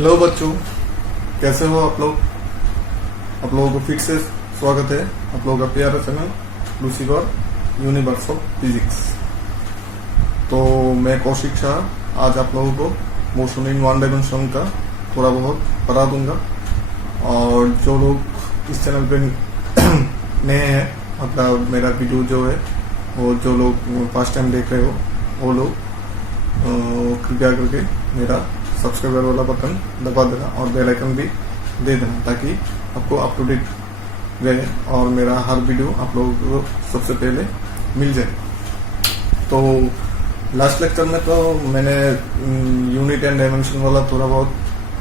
Hello बच्चों, कैसे हो आप लोग। आप लोगों को फिर से स्वागत है आप लोगों का प्यारा channel Lucifer universe of physics. तो मैं कौशिक शाह आज आप लोगों को मोशन इन वन डायमेंशन का थोड़ा बहुत बता दूंगा। और जो लोग इस चैनल पे नए हैं, मतलब मेरा वीडियो जो है वो जो लोग फर्स्ट टाइम देख रहे हो वो लोग कृपया करके मेरा सब्सक्राइबर वाला बटन दबा देना और बेल आइकन भी दे देना ताकि आपको अप टू डेट रहे और मेरा हर वीडियो आप लोगों को सबसे पहले मिल जाए। तो लास्ट लेक्चर में तो मैंने यूनिट एंड डायमेंशन वाला थोड़ा बहुत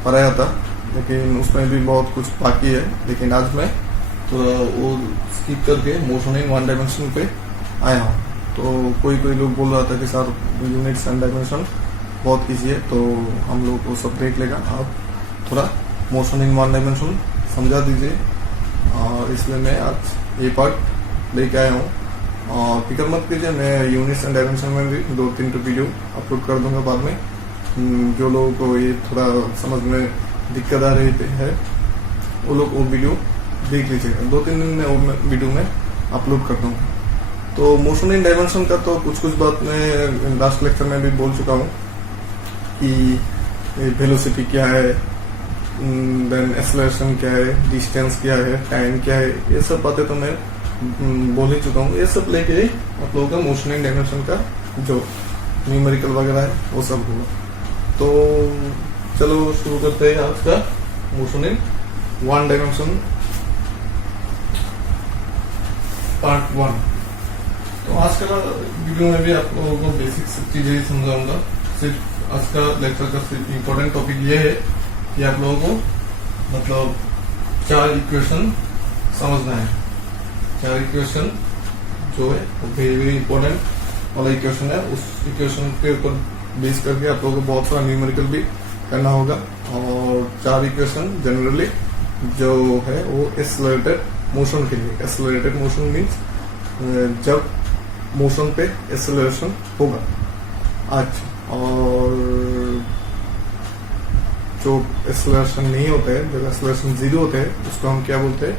पढ़ाया था, लेकिन उसमें भी बहुत कुछ बाकी है। लेकिन आज मैं तो वो स्किप करके मोशन इन वन डायमेंशन पे आया हूँ। तो कोई लोग बोल रहा था कि सर यूनिट्स एंड डायमेंशन बहुत इजी है, तो हम लोग वो सब देख लेगा। आप थोड़ा मोशन इन वन डायमेंशन समझा दीजिए, और इसलिए मैं आज ये पार्ट लेके आया हूँ। और फिक्र मत कीजिए, मैं यूनिट्स एंड डायमेंशन में भी 2-3 वीडियो अपलोड कर दूंगा बाद में। जो लोगों को ये थोड़ा समझ में दिक्कत आ रही है वो लोग वो वीडियो देख लीजिएगा। 2-3 दिन में वो वीडियो में अपलोड कर दूंगा। तो मोशन इन डायमेंशन का तो कुछ बात मैं लास्ट लेक्चर में भी बोल चुका हूँ कि वेलोसिटी क्या है, देन एक्सेलरेशन क्या है, डिस्टेंस क्या है, टाइम क्या है, ये सब बातें तो मैं बोल ही चुका हूँ। ये सब लेके आप लोगों का मोशन इन डायमेंशन का जो न्यूमेरिकल वगैरह है वो सब होगा। तो चलो शुरू करते हैं आज का motion in one dimension part 1। तो आज का वीडियो में भी आप लोगों को बेसिक सब चीजें ही समझाऊंगा। सिर्फ आज का लेक्चर का सिर्फ इम्पोर्टेंट टॉपिक ये है कि आप लोगों को मतलब 4 इक्वेशन समझना है। 4 इक्वेशन जो है वो वेरी इम्पोर्टेंट वाला इक्वेशन है। उस इक्वेशन के ऊपर बेस करके आप लोगों को बहुत सारा न्यूमेरिकल भी करना होगा। और 4 इक्वेशन जनरली जो है वो एक्सेलरेटेड मोशन के लिए। एक्सेलरेटेड मोशन मीन्स जब मोशन पे एक्सेलरेशन होगा। अच्छा, और जो एक्सेलरेशन नहीं होता है, जब एक्सेलरेशन 0 होता है उसको हम क्या बोलते हैं,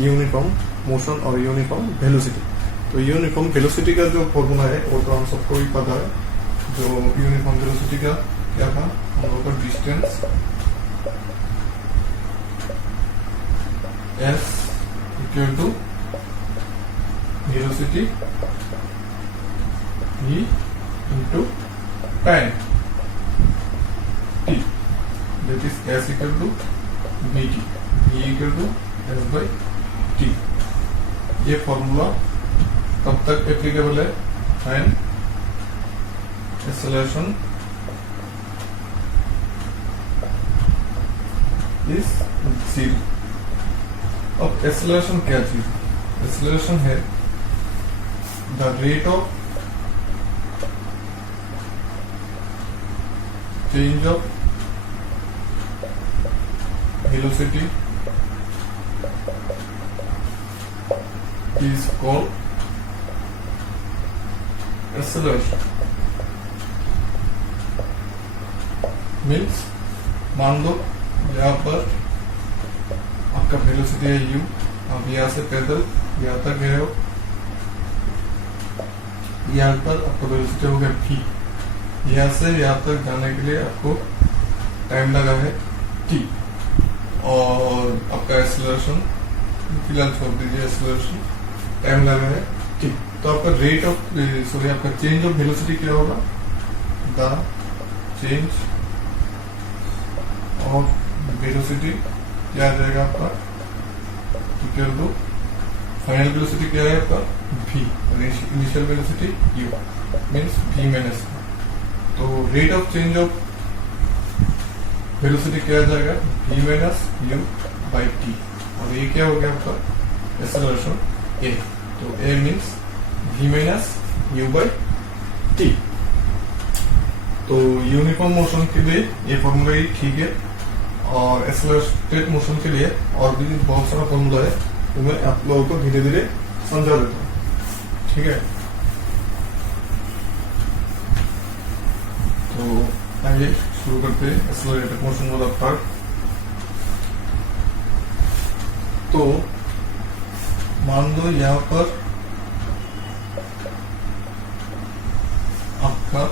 यूनिफॉर्म मोशन और यूनिफॉर्म वेलोसिटी। तो यूनिफॉर्म वेलोसिटी का जो फॉर्मूला है वो तो हम सबको ही पता है। जो यूनिफॉर्म वेलोसिटी का क्या था, हम लोगों का distance s equal to velocity v into time t, that is s equal to vt, v equal to s by t। ये फॉर्मूला कब तक एप्लीकेबल है, when acceleration is 0। अब एक्सेलरेशन क्या चीज है? एक्सेलरेशन है the rate of change of velocity is called acceleration। Means मान लो यहाँ पर आपका वेलोसिटी है u, आप यहाँ से पैदल यहाँ तक गए हो, यहाँ पर आपका वेलोसिटी हो गया v। यहाँ से यहाँ तक जाने के लिए आपको टाइम लगा है t, और आपका एक्सेलरेशन फिलहाल छोड़ दीजिए, एक्सेलरेशन टाइम लगा है t। तो आपका रेट ऑफ सॉरी आपका चेंज ऑफ वेलोसिटी क्या होगा, द चेंज ऑफ वेलोसिटी क्या आ जाएगा आपका इक्वल टू फाइनल वेलोसिटी क्या है आपका v, initial velocity u means v minus. तो rate of change of velocity क्या आ जाएगा, v minus u by t, और ये क्या हो गया आपका एक्सेलरेशन a। तो a means v minus u by t। तो यूनिफॉर्म मोशन के लिए ये फॉर्मूला ही ठीक है, और एक्सेलरेटेड मोशन के लिए और भी बहुत सारा फॉर्मूला है, तो मैं आप लोगों को धीरे धीरे समझा देता हूँ, ठीक है। तो आइए शुरू करते हैं एक्सेलरेटेड मोशन वाला पार्ट। तो मान लो यहाँ पर आपका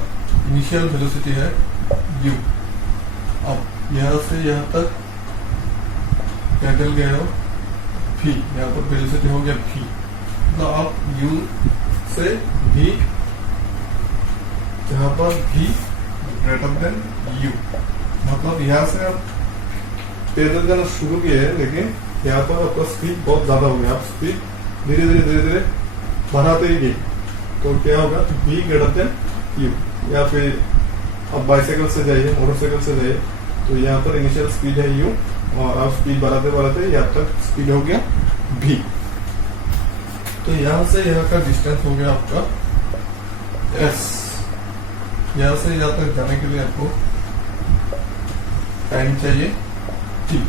इनिशियल वेलोसिटी है u। अब यहाँ से यहाँ तक पैदल गए हो v, यहाँ पर वेलोसिटी हो गया v। तो आप u से v, यहाँ पर v ग्रेटर देन u, मतलब यहाँ से आप पैदल जाना शुरू किए हैं, लेकिन यहाँ पर आपका स्पीड बहुत ज्यादा हो गया। आप स्पीड धीरे धीरे बढ़ाते ही गए, तो क्या होगा v ग्रेटर देन u। या फिर आप बाइसाइकिल से जाइए, मोटरसाइकिल से जाइए, तो यहाँ पर इनिशियल स्पीड है u और आप स्पीड बढ़ाते बढ़ाते यहाँ तक स्पीड हो गया v। तो यहाँ से यहाँ का डिस्टेंस हो गया आपका s। यहाँ से यहाँ तक जाने के लिए आपको टाइम चाहिए t।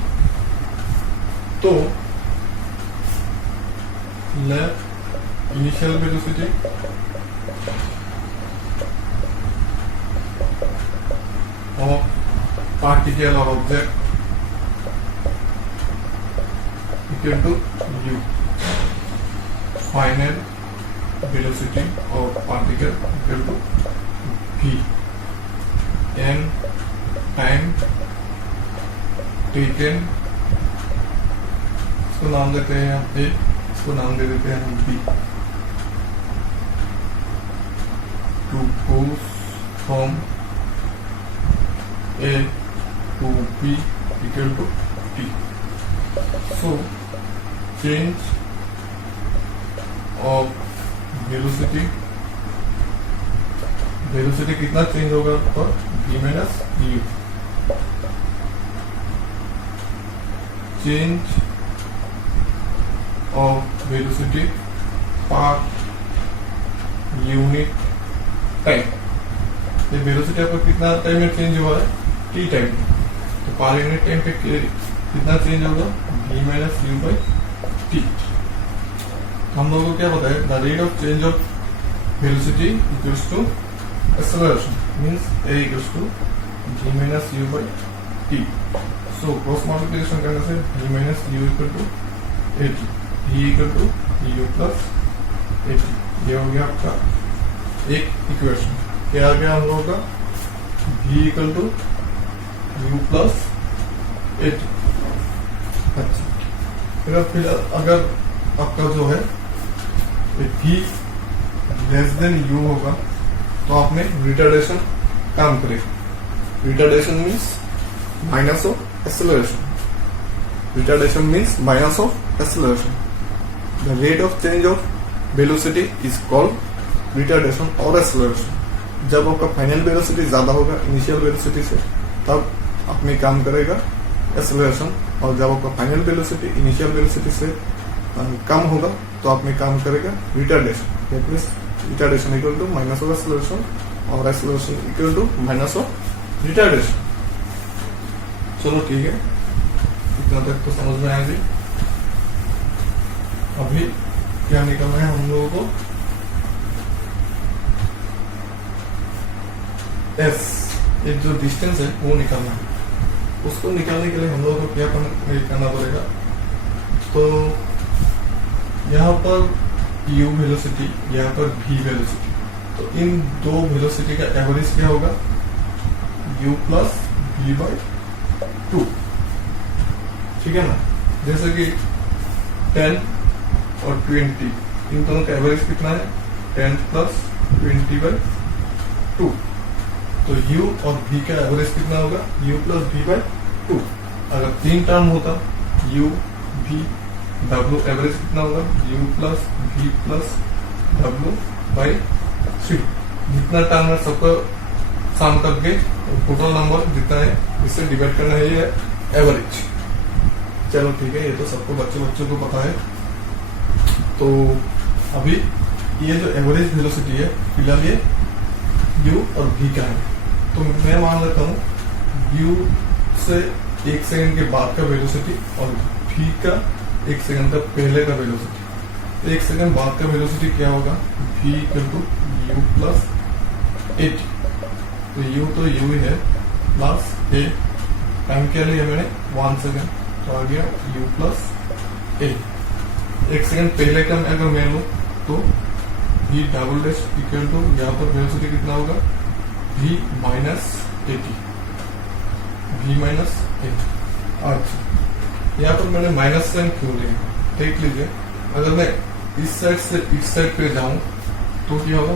तो let initial velocity of particle और object equal to u, final velocity of particle equal to v, n time taken, इसको नाम देते हैं हम a, इसको नाम दे देते हैं हम b, two goes from a to b equal to t। So change of velocity, velocity कितना चेंज होगा पर v minus u। Change of velocity per unit time, ये वेलोसिटी आपको कितना टाइम में चेंज हुआ है t टाइम में, तो पर यूनिट टाइम पे कितना चेंज होगा v minus u by t। हम लोगों को क्या पता है, the rate of change of velocity equals to acceleration means a equals to v minus u by t। So cross multiplication करने से v minus u equal to at, v equal to u plus at, ये हो गया आपका एक equation. क्या आ गया हम लोगों का v equal to u plus at। अच्छा, फिर अगर आपका जो है v लेस देन u होगा तो आपने रिटार्डेशन काम करेगा। Retardation means minus of acceleration, retardation means minus of acceleration. The rate of change of velocity is called retardation और एक्सेलरेशन। जब आपका फाइनल वेलोसिटी ज्यादा होगा इनिशियल वेलोसिटी से, तब आपने काम करेगा एक्सेलरेशन, और जब आपका फाइनल वेलोसिटी इनिशियल वेलोसिटी से कम होगा तो आपने काम करेगा retardation. Retardation equal to minus of acceleration और acceleration equal to minus of retardation. चलो ठीक है, इतना तक तो समझ में आएगी। अभी क्या निकलना है हम लोगों को, s, ये जो डिस्टेंस है वो निकालना है। उसको निकालने के लिए हम लोगों को क्या करना पड़ेगा, तो यहाँ पर u वेलोसिटी, यहाँ पर v वेलोसिटी, तो इन दो वेलोसिटी का एवरेज क्या होगा u प्लस v बाई 2। ठीक है ना, जैसे कि 10 और 20, इन दोनों का एवरेज कितना है 10 प्लस 20 बाई 2। तो u और v का एवरेज कितना होगा u प्लस v बाई 2। अगर 3 टर्म होता u v w, एवरेज कितना होगा u plus v plus w by 3। जितना टर्म है सबको सम करके टोटल नंबर जितना है इससे डिवाइड करना है, ये एवरेज। चलो ठीक है, ये तो सबको बच्चों को पता है। तो अभी ये जो एवरेज वेलोसिटी है फिलहाल ये u और v का है, तो मैं मान लेता हूँ u से 1 सेकंड के बाद का वेलोसिटी और v का 1 सेकंड का पहले का वेलोसिटी। 1 सेकंड बाद का वेलोसिटी क्या होगा v equal to u plus 8। तो u तो u ही है, प्लस ए, टाइम क्या लिया मैंने 1 सेकेंड, तो आ गया u प्लस ए। 1 सेकेंड पहले का अगर मैं लूँ तो v double dash equal to, यहाँ पर वेलोसिटी कितना होगा v minus a t, v minus a. अच्छा, यहाँ पर मैंने माइनस साइन क्यों लिया, देख लीजिए। अगर मैं इस साइड से इस साइड पे जाऊं तो क्या होगा,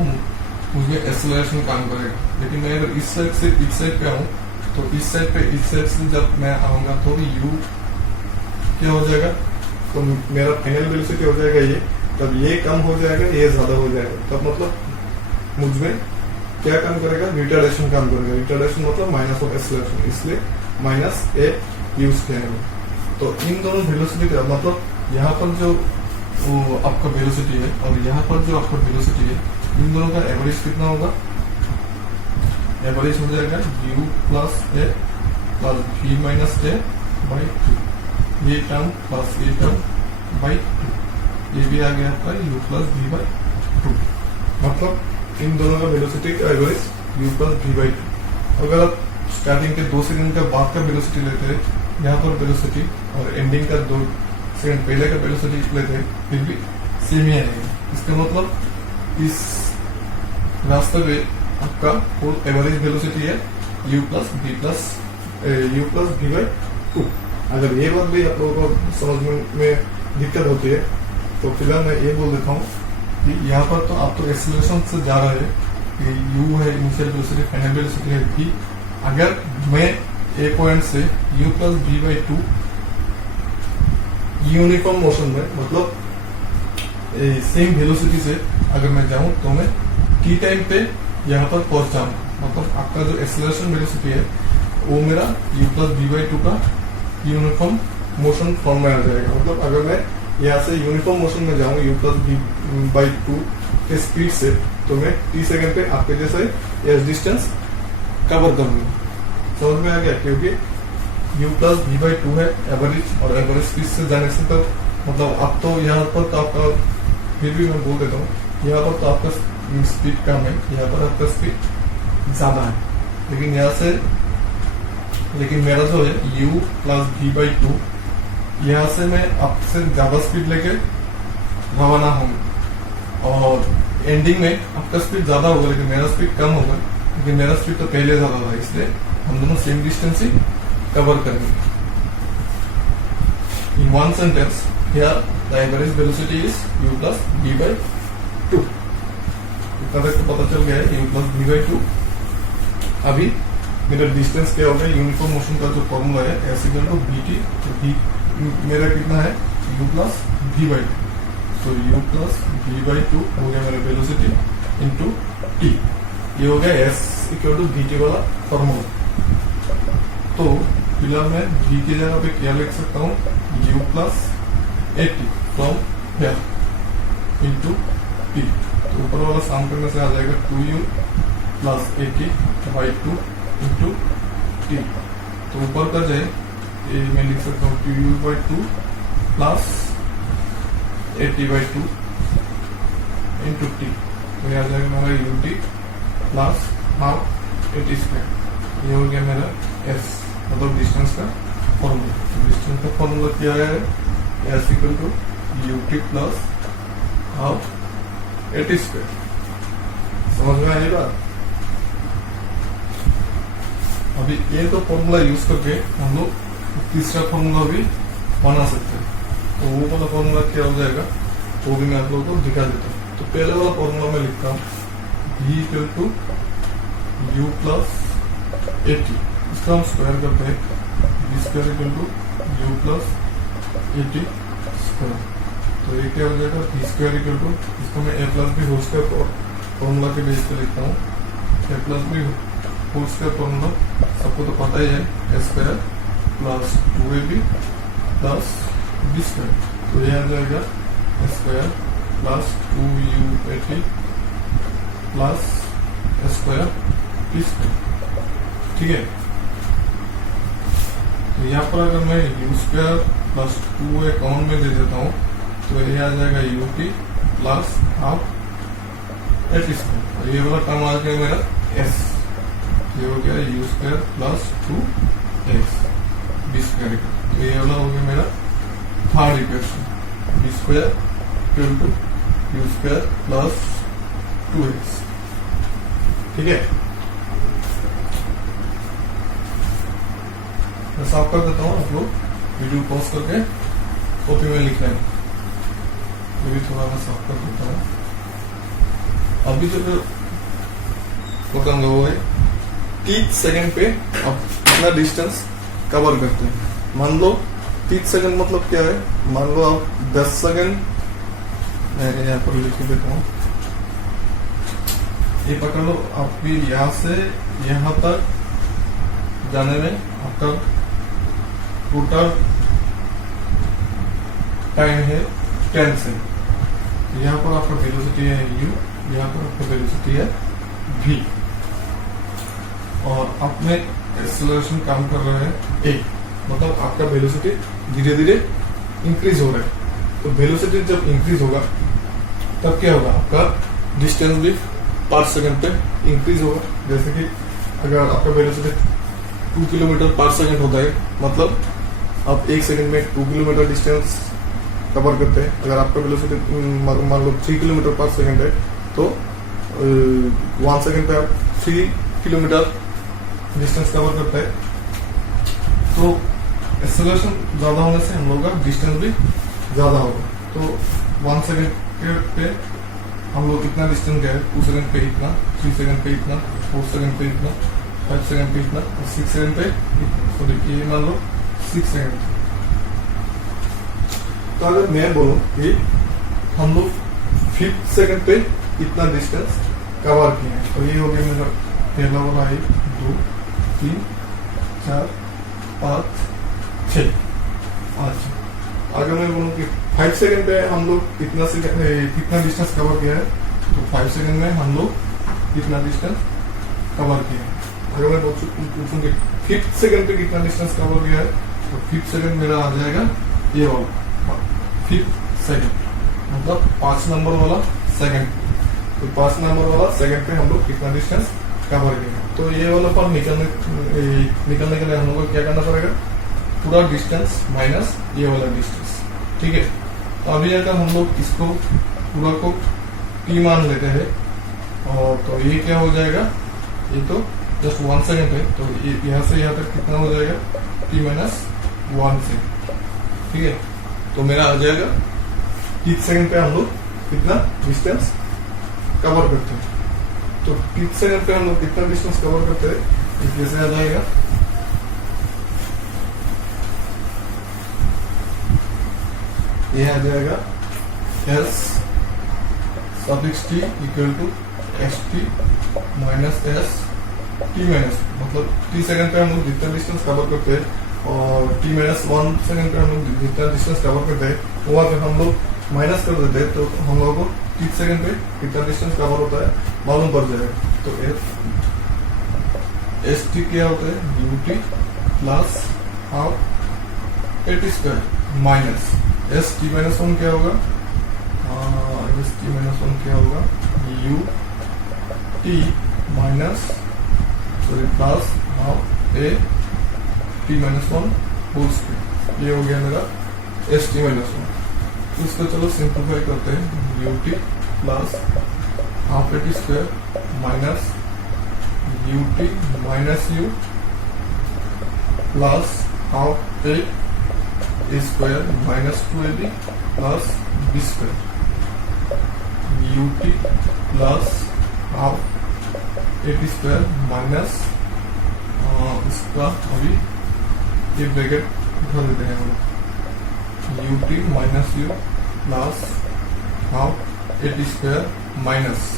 मुझे एक्सेलरेशन काम करेगा। लेकिन मैं अगर इस साइड से इस साइड पे आऊं तो इस साइड से जब मैं आऊंगा तो u क्या हो जाएगा, तो मेरा फाइनल वेलोसिटी हो जाएगा ये, तब ये कम हो जाएगा, ये ज्यादा हो जाएगा, तब मतलब मुझमें क्या काम करेगा, रिटार्डेशन काम करेगा। रिटार्डेशन मतलब माइनस ऑफ एक्सेलरेशन, इसलिए माइनस ए यूज किया है। तो इन दोनों वेलोसिटी का मतलब यहाँ पर जो आपका वेलोसिटी है और यहाँ पर जो आपका वेलोसिटी है, इन दोनों का एवरेज कितना होगा, एवरेज हो जाएगा u plus A plus v minus a by 2, ये टर्म प्लस ये टर्म बाई 2, ये भी आ गया आपका u प्लस v बाई 2। मतलब इन दोनों का वेलोसिटी का average u plus v by 2। अगर आप स्टार्टिंग के 2 सेकंड का बाद का वेलोसिटी लेते हैं, यहाँ पर वेलोसिटी और एंडिंग का 2 सेकंड पहले का वेलोसिटी लेते हैं, फिर भी सेम ही आएगा। इसका मतलब इस रास्ते पे आपका एवरेज वेलोसिटी है u प्लस v बाई 2। अगर ये बात भी आप लोगों को समझने में दिक्कत होती है तो फिलहाल मैं ये बोल देता हूँ कि यहाँ पर तो आप तो एक्सेलरेशन से जा रहे हैं, कि u है इनिशियल वेलोसिटी, फाइनल वेलोसिटी है v। अगर मैं ए पॉइंट से u plus v by 2 uniform motion में, मतलब सेम वेलोसिटी से अगर मैं जाऊं तो मैं टी टाइम पे यहाँ पर पहुंच जाऊंगा। मतलब आपका जो एक्सेलरेशन वेलोसिटी है वो मेरा u प्लस v बाई 2 का यूनिफॉर्म मोशन फॉर्म में आ जाएगा। मतलब अगर मैं यहाँ से यूनिफॉर्म मोशन में जाऊं u प्लस v बाई 2 के स्पीड से, तो मैं टी सेकेंड पे आपके जैसे एस डिस्टेंस कवर करूंगा। समझ में आ गया, क्योंकि u प्लस v बाई 2 है एवरेज, और एवरेज स्पीड से जाने से तो मतलब अब तो यहाँ पर तो आपका, फिर भी मैं बोल देता हूँ, यहाँ पर तो आपका स्पीड कम है, यहाँ पर आपका स्पीड ज्यादा है। लेकिन यहाँ से, लेकिन मेरा जो है u प्लस v बाई 2, यहाँ से मैं आपसे ज्यादा स्पीड लेके रवाना होंगे और एंडिंग में आपका स्पीड ज्यादा होगा लेकिन मेरा स्पीड कम होगा। लेकिन मेरा स्पीड तो पहले ज्यादा था, इसलिए हम दोनों सेम डिस्टेंस ही कवर करेंगे। In one sentence, here the average velocity is u plus v by 2। इतना तक तो पता चल गया है, u plus v by 2। अभी मेरा डिस्टेंस क्या होगा, यूनिफॉर्म मोशन का जो फॉर्मूला है s इक्वल टू vt, तो v मेरा कितना है u plus v by 2, तो u plus v by 2 हो गया मेरा वेलोसिटी इंटू t। ये हो गया s इक्वल टू vt वाला फॉर्मूला। तो फिलहाल मैं v की जगह पे क्या लिख सकता हूँ, u plus eighty from here into t। तो ऊपर वाला साम करने से आ जाएगा 2u plus eighty by 2 into t। तो ऊपर का जाए ये मैं लिख सकता हूँ 2u by 2 plus 80 by 2 into t। तो यह आ जाएगा मेरा ut प्लस हाफ 80 स्क्वायर। ये हो गया मेरा s, मतलब डिस्टेंस का फॉर्मूला। डिस्टेंस का फॉर्मूला क्या है, s equal to ut plus half 80 square. समझ में आई बात। अभी ये तो फॉर्मूला यूज करके हम लोग तीसरा फॉर्मूला भी बना सकते हैं। तो वो वाला फॉर्मूला क्या हो जाएगा वो भी मैं आप लोगों को दिखा देता हूँ। तो पहले वाला फॉर्मूला मैं लिखता हूँ v equal to u plus 80, इसका हम स्क्वायर करते हैं, v square equal to u plus 80 square. तो ये क्या हो जाएगा, v स्क्वायर इक्वल टू, इसको मैं a plus b whole square formula के बेस पे लिखता हूँ। a plus b whole square formula सबको तो पता ही है, a square plus 2ab plus b square. तो ये आ जाएगा a square plus 2u80 plus a square b square. ठीक है। तो यहाँ पर अगर मैं u square plus 2a common में दे देता हूँ तो ये आ जाएगा ut प्लस हाफ 80 स्क्वायर। और ये वाला टर्म आ गया मेरा s। ये हो गया u square plus 2x b square तो ये वाला हो गया मेरा third equation b square equal to u square plus 2x। ठीक है, मैं साफ कर देता हूँ, आप लोग वीडियो पॉज करके कॉपी में लिख लें। ये भी थोड़ा मैं साफ कर देता हूँ। अभी जो बताऊंगा वो है 30 सेकंड पे आप कितना डिस्टेंस कवर करते हैं। मान लो 30 सेकंड मतलब क्या है, मान लो आप 10 सेकंड, मैं यहाँ पर लिख देता हूँ, ये पकड़ लो, आप भी यहाँ से यहाँ तक जाने में आपका टोटल टाइम है 10 सेकंड। यहाँ पर आपका वेलोसिटी है u, यहाँ पर आपका वेलोसिटी है v, और आप में एक्सेलरेशन काम कर रहा है a, मतलब आपका वेलोसिटी धीरे धीरे इंक्रीज हो रहा है। तो वेलोसिटी जब इंक्रीज होगा तब क्या होगा, आपका डिस्टेंस भी पर सेकंड पे इंक्रीज होगा। जैसे कि अगर आपका वेलोसिटी 2 किलोमीटर पर सेकंड होता है, मतलब आप 1 सेकंड में 2 किलोमीटर डिस्टेंस कवर करते हैं। अगर आपका वेलोसिटी मान लो 3 किलोमीटर पर सेकंड है तो 1 सेकंड पे आप 3 किलोमीटर डिस्टेंस कवर करते हैं। तो एक्सेलरेशन ज्यादा होने से हम लोग का डिस्टेंस भी ज्यादा होगा। तो 1 सेकंड पे हम लोग कितना डिस्टेंस गए, 2 सेकंड पे इतना, 3 सेकंड पे इतना, 4 सेकंड पे इतना, 5 सेकंड पे इतना, और 6 सेकंड पे इतना। तो देखिए मान लो 6 सेकंड। तो अगर मैं बोलूं कि हम लोग 5 सेकंड पे इतना डिस्टेंस कवर किए हैं, तो ये हो गया मेरा पहला वाला 1 2 3 4 5 6 5। अगर मैं बोलूं कि 5 सेकंड पे हम लोग कितना डिस्टेंस कवर किया है, तो 5 सेकंड में हम लोग कितना डिस्टेंस कवर किया है। अगर मैं पूछूं कि 5 सेकंड पे कितना डिस्टेंस कवर किया है, तो 5 सेकंड मेरा आ जाएगा ये वाला 5 सेकंड, मतलब 5 नंबर वाला सेकंड। तो 5 नंबर वाला सेकंड पे हम लोग कितना डिस्टेंस कवर किया। तो ये वाला पर निकलने के लिए हम लोग को क्या करना पड़ेगा, पूरा डिस्टेंस माइनस ये वाला डिस्टेंस। ठीक है, तो अभी अगर हम लोग इसको पूरा को t मान लेते हैं, और तो ये क्या हो जाएगा, ये तो जस्ट 1 सेकंड है, तो यहाँ से यहाँ तक कितना हो जाएगा, t माइनस 1 सेकंड। ठीक है, तो मेरा आ जाएगा 30 सेकंड पे हम लोग कितना डिस्टेंस कवर करते हैं। तो 30 सेकंड पे हम लोग कितना डिस्टेंस कवर करते हैं, ये कैसे आ जाएगा, ये आ जाएगा s suffix t equal to xt minus s t minus, मतलब t सेकंड पे हम लोग जितना डिस्टेंस कवर करते हैं, और t माइनस 1 सेकंड पे हम लोग जितना डिस्टेंस कवर करते हैं, वो अगर हम लोग माइनस कर देते हैं, तो हम लोगों को 30 सेकंड पे कितना डिस्टेंस कवर होता है मालूम पड़ जाएगा। तो एस टी क्या होता है, u t plus half a t square minus s t minus 1 क्या होगा, एस टी माइनस 1 क्या होगा, u t minus plus half a t minus 1 whole square. ये हो गया मेरा एस टी माइनस 1। इसको चलो सिंप्लीफाई करते हैं, u t plus half a t square minus u t minus u plus half a square minus 2ab plus b square, u t plus half a t square minus इसका अभी ये bracket उठा देते हैं हम लोग, u t minus u plus half a t square minus,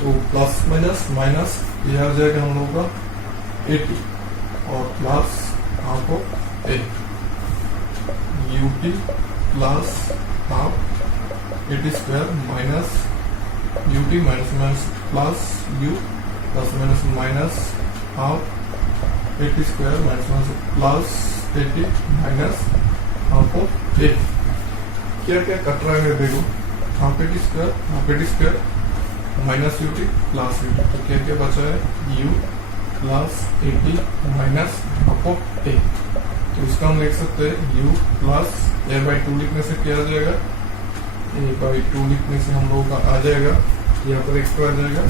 तो plus minus minus ये आ जाएगा हम लोगों का 80 और plus half of a, u t plus half a t square minus u t minus minus plus u plus minus minus half a t square minus minus plus 80 minus half of a. क्या क्या कट रहा है देखो, half a t square minus u t plus u t, तो क्या क्या बचा है, u plus a t minus upon a. तो इसका हम लिख सकते हैं u plus a by two लिखने से क्या आ जाएगा, ए बाई टू लिखने से हम लोगों का आ जाएगा यहाँ पर एक्स आ जाएगा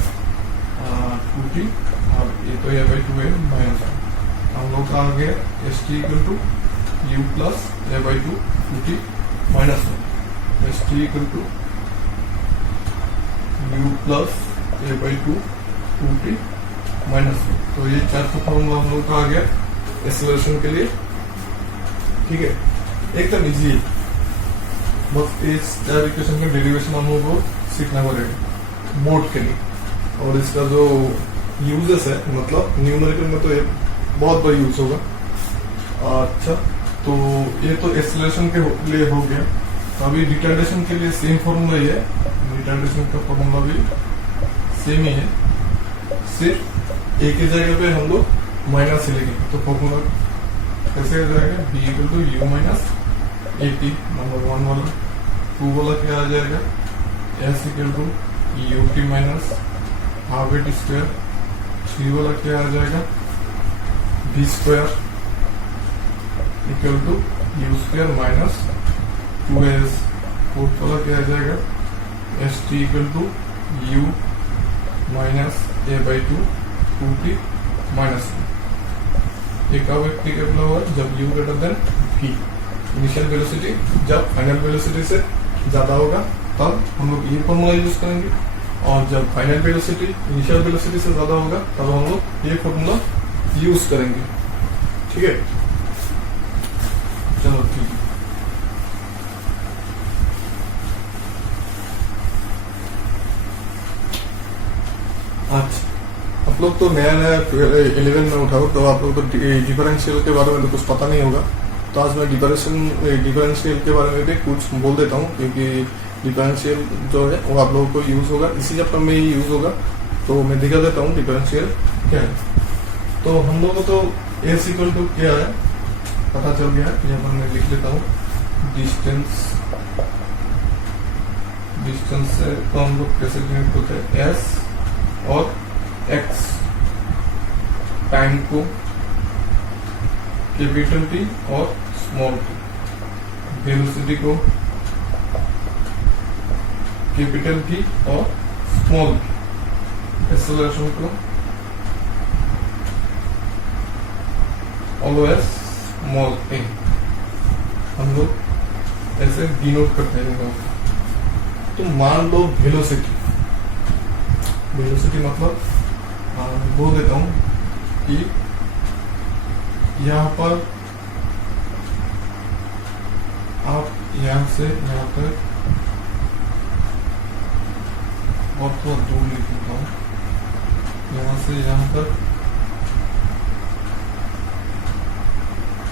2t, और ये तो ए बाई टू है माइनस हम लोग का आ गया s t equal to u plus a by two 2t minus one, s t equal to u plus a by two 2t minus one. तो ये चार फॉर्मूला हम लोग का आ गया एक्सेलरेशन के लिए। ठीक है, एकदम इजी है, बस इस चार इक्वेशन का डेरिवेशन हम लोग को सीखना पड़ेगा बोर्ड के लिए। और इसका जो यूजेस है, मतलब न्यूमेरिकल में तो ये बहुत बड़ा यूज होगा। अच्छा, तो ये तो एक्सेलरेशन के लिए हो गया। तो अभी रिटार्डेशन के लिए सेम फॉर्मूला ही है, रिटार्डेशन का फॉर्मूला भी सेम ही है, सिर्फ एक ही जगह पे हम लोग माइनस से लेंगे। तो फॉर्मूला कैसे आ जाएगा, b equal to u minus a t number one वाला, टू वाला क्या आ जाएगा, s equal to u t minus half a t square, three वाला क्या आ जाएगा, b square equal to u square minus two s, fourth वाला क्या आ जाएगा, s t equal to u minus a by two 2t minus one. एक applicable होगा जब u greater than v, initial velocity जब फाइनल वेलोसिटी से ज्यादा होगा तब हम लोग ये फॉर्मूला यूज करेंगे, और जब फाइनल वेलोसिटी इनिशियल वेलोसिटी से ज्यादा होगा तब हम लोग ये फॉर्मूला यूज करेंगे। ठीक है, चलो ठीक है। अच्छा, आप लोग तो नया नया 11 में उठाओ, तो आप लोग तो डिफरेंशियल के बारे में तो कुछ पता नहीं होगा। तो आज मैं डिफरेंशियल के बारे में भी कुछ बोल देता हूँ, क्योंकि डिफरेंशियल जो है वो आप लोगों को यूज होगा, इसी चैप्टर में ही यूज होगा। तो मैं दिखा देता हूँ डिफरेंशियल क्या है। तो हम लोग को तो एस इक्वल टू क्या है पता चल गया, यहाँ पर मैं लिख लेता हूँ डिस्टेंस से तो हम लोग कैसे डिनोट करते हैं, एस और एक्स, टाइम को कैपिटल टी और स्मॉल टी, वेलोसिटी को कैपिटल टी और स्मॉल टी, एक्सेलरेशन को ऑलवेज स्मॉल ए, हम लोग ऐसे डिनोट करते हैं। तो मान लो वेलोसिटी मतलब बोल देता हूं कि यहाँ पर आप यहाँ से यहाँ तक और थोड़ा दूर लिख देता हूँ, यहाँ से यहाँ तक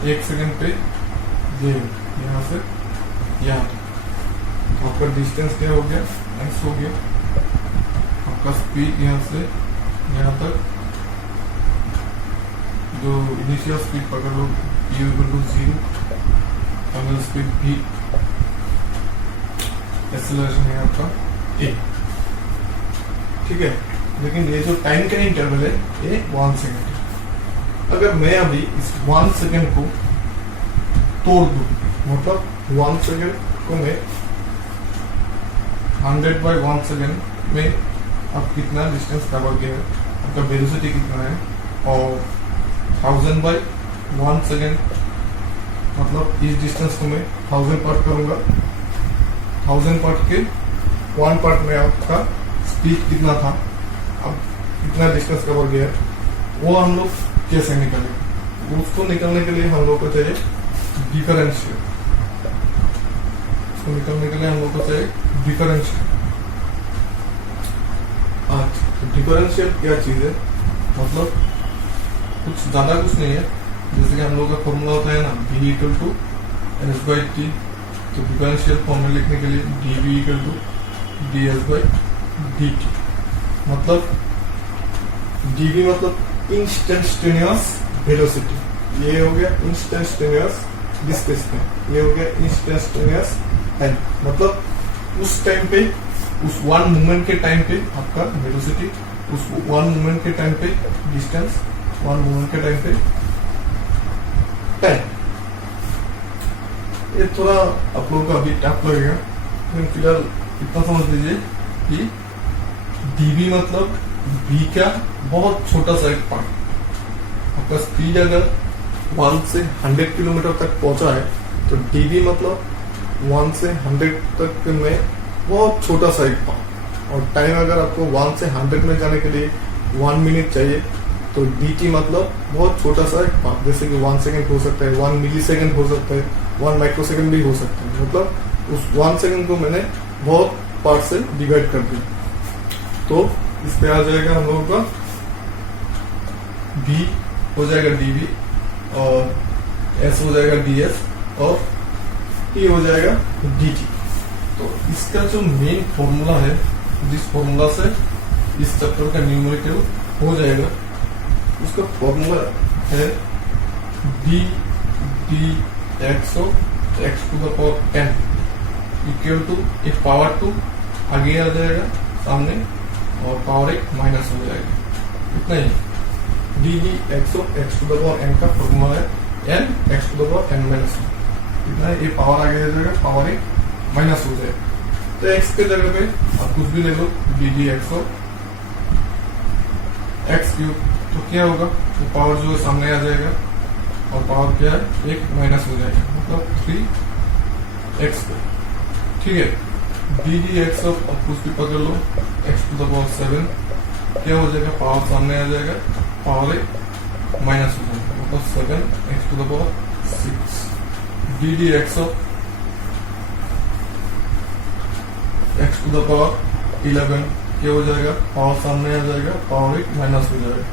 1 सेकंड पे ये यहाँ से यहाँ तक आपका डिस्टेंस क्या हो गया, एक्स हो गया। आपका स्पीड यहाँ से यहाँ तक जो इनिशियल स्पीड पकड़ो u equal to 0, final speed v, acceleration है आपका a। ठीक है, लेकिन ये जो टाइम का इंटरवल है ये 1 सेकेंड है। अगर मैं अभी इस 1 सेकेंड को तोड़ दूं, मतलब 1 सेकेंड को मैं 100 बाई 1 सेकेंड में अब कितना डिस्टेंस कवर किया है, आपका वेलोसिटी कितना है, और 1000 बाई 1 सेकेंड मतलब इस डिस्टेंस को मैं 1000 पार्ट करूंगा, 1000 पार्ट के 1 पार्ट में आपका स्पीड कितना था, अब कितना डिस्टेंस कवर किया है, वो हम लोग कैसे निकालेंगे। उसको निकालने के लिए हम लोग को चाहिए डिफरेंशियल, उसको निकालने के लिए हम लोग को चाहिए डिफरेंशियल। अच्छा, डिफरेंशियल क्या चीज है, मतलब कुछ ज्यादा कुछ नहीं है, जैसे कि हम लोग का फॉर्मूला होता है ना v equal to s by t, तो डिफरेंशियल फॉर्म में लिखने के लिए dv equal to d s by d t, मतलब dv मतलब इंस्टेंटेनियस वेलोसिटी, ये हो गया इंस्टेंटेनियस डिस्प्लेसमेंट, ये हो गया इंस्टेंटेनियस टाइम, मतलब उस टाइम पे, उस 1 मोमेंट के टाइम पे आपका वेलोसिटी, उस 1 मोमेंट के टाइम पे डिस्टेंस वन मूवमेंट के टाइम पे 10। ये थोड़ा आप लोगों को अभी टफ लगेगा, लेकिन फिलहाल इतना समझ लीजिए कि डीबी मतलब बी का बहुत छोटा सा एक पार्ट। आपका स्पीड अगर 1 से 100 किलोमीटर तक पहुंचा है तो डीबी मतलब 1 से 100 तक में बहुत छोटा सा एक पार्ट। और टाइम अगर आपको 1 से 100 में जाने के लिए 1 मिनट चाहिए तो dt मतलब बहुत छोटा सा एक पार्ट, जैसे कि 1 सेकंड हो सकता है, 1 मिली सेकंड हो सकता है, 1 माइक्रो सेकंड भी हो सकता है। मतलब उस 1 सेकंड को मैंने बहुत पार्ट से डिवाइड कर दिया। तो इस पे आ जाएगा हम लोगों का b हो जाएगा db और s हो जाएगा ds और t हो जाएगा dt। तो इसका जो मेन फॉर्मूला है, जिस फॉर्मूला से इस चैप्टर का न्यूमेरिकल हो जाएगा, उसका फॉर्मूला है d dx of x to the power n equal to एक पावर 2 आगे आ जाएगा सामने और पावर 1 माइनस हो जाएगा। इतना ही d dx of x to the power n का फॉर्मूला है n x to the power n minus 1। इतना ही, ये पावर आगे आ जाएगा, पावर 1 माइनस हो जाएगा। तो x के जगह पे आप कुछ भी ले लो, d dx of x cube, तो क्या होगा, तो पावर जो है सामने आ जाएगा और पावर क्या है, 1 माइनस हो जाएगा, मतलब 3x। ठीक है, डी डी एक्स ऑफ कुछ भी पकड़ लो, x टू द पावर 7 क्या हो जाएगा, पावर सामने आ जाएगा, पावर 1 माइनस हो जाएगा, मतलब 7x to the power 6। D d x of x to the power 11 क्या हो जाएगा, पावर सामने आ जाएगा, पावर 1 माइनस हो जाएगा।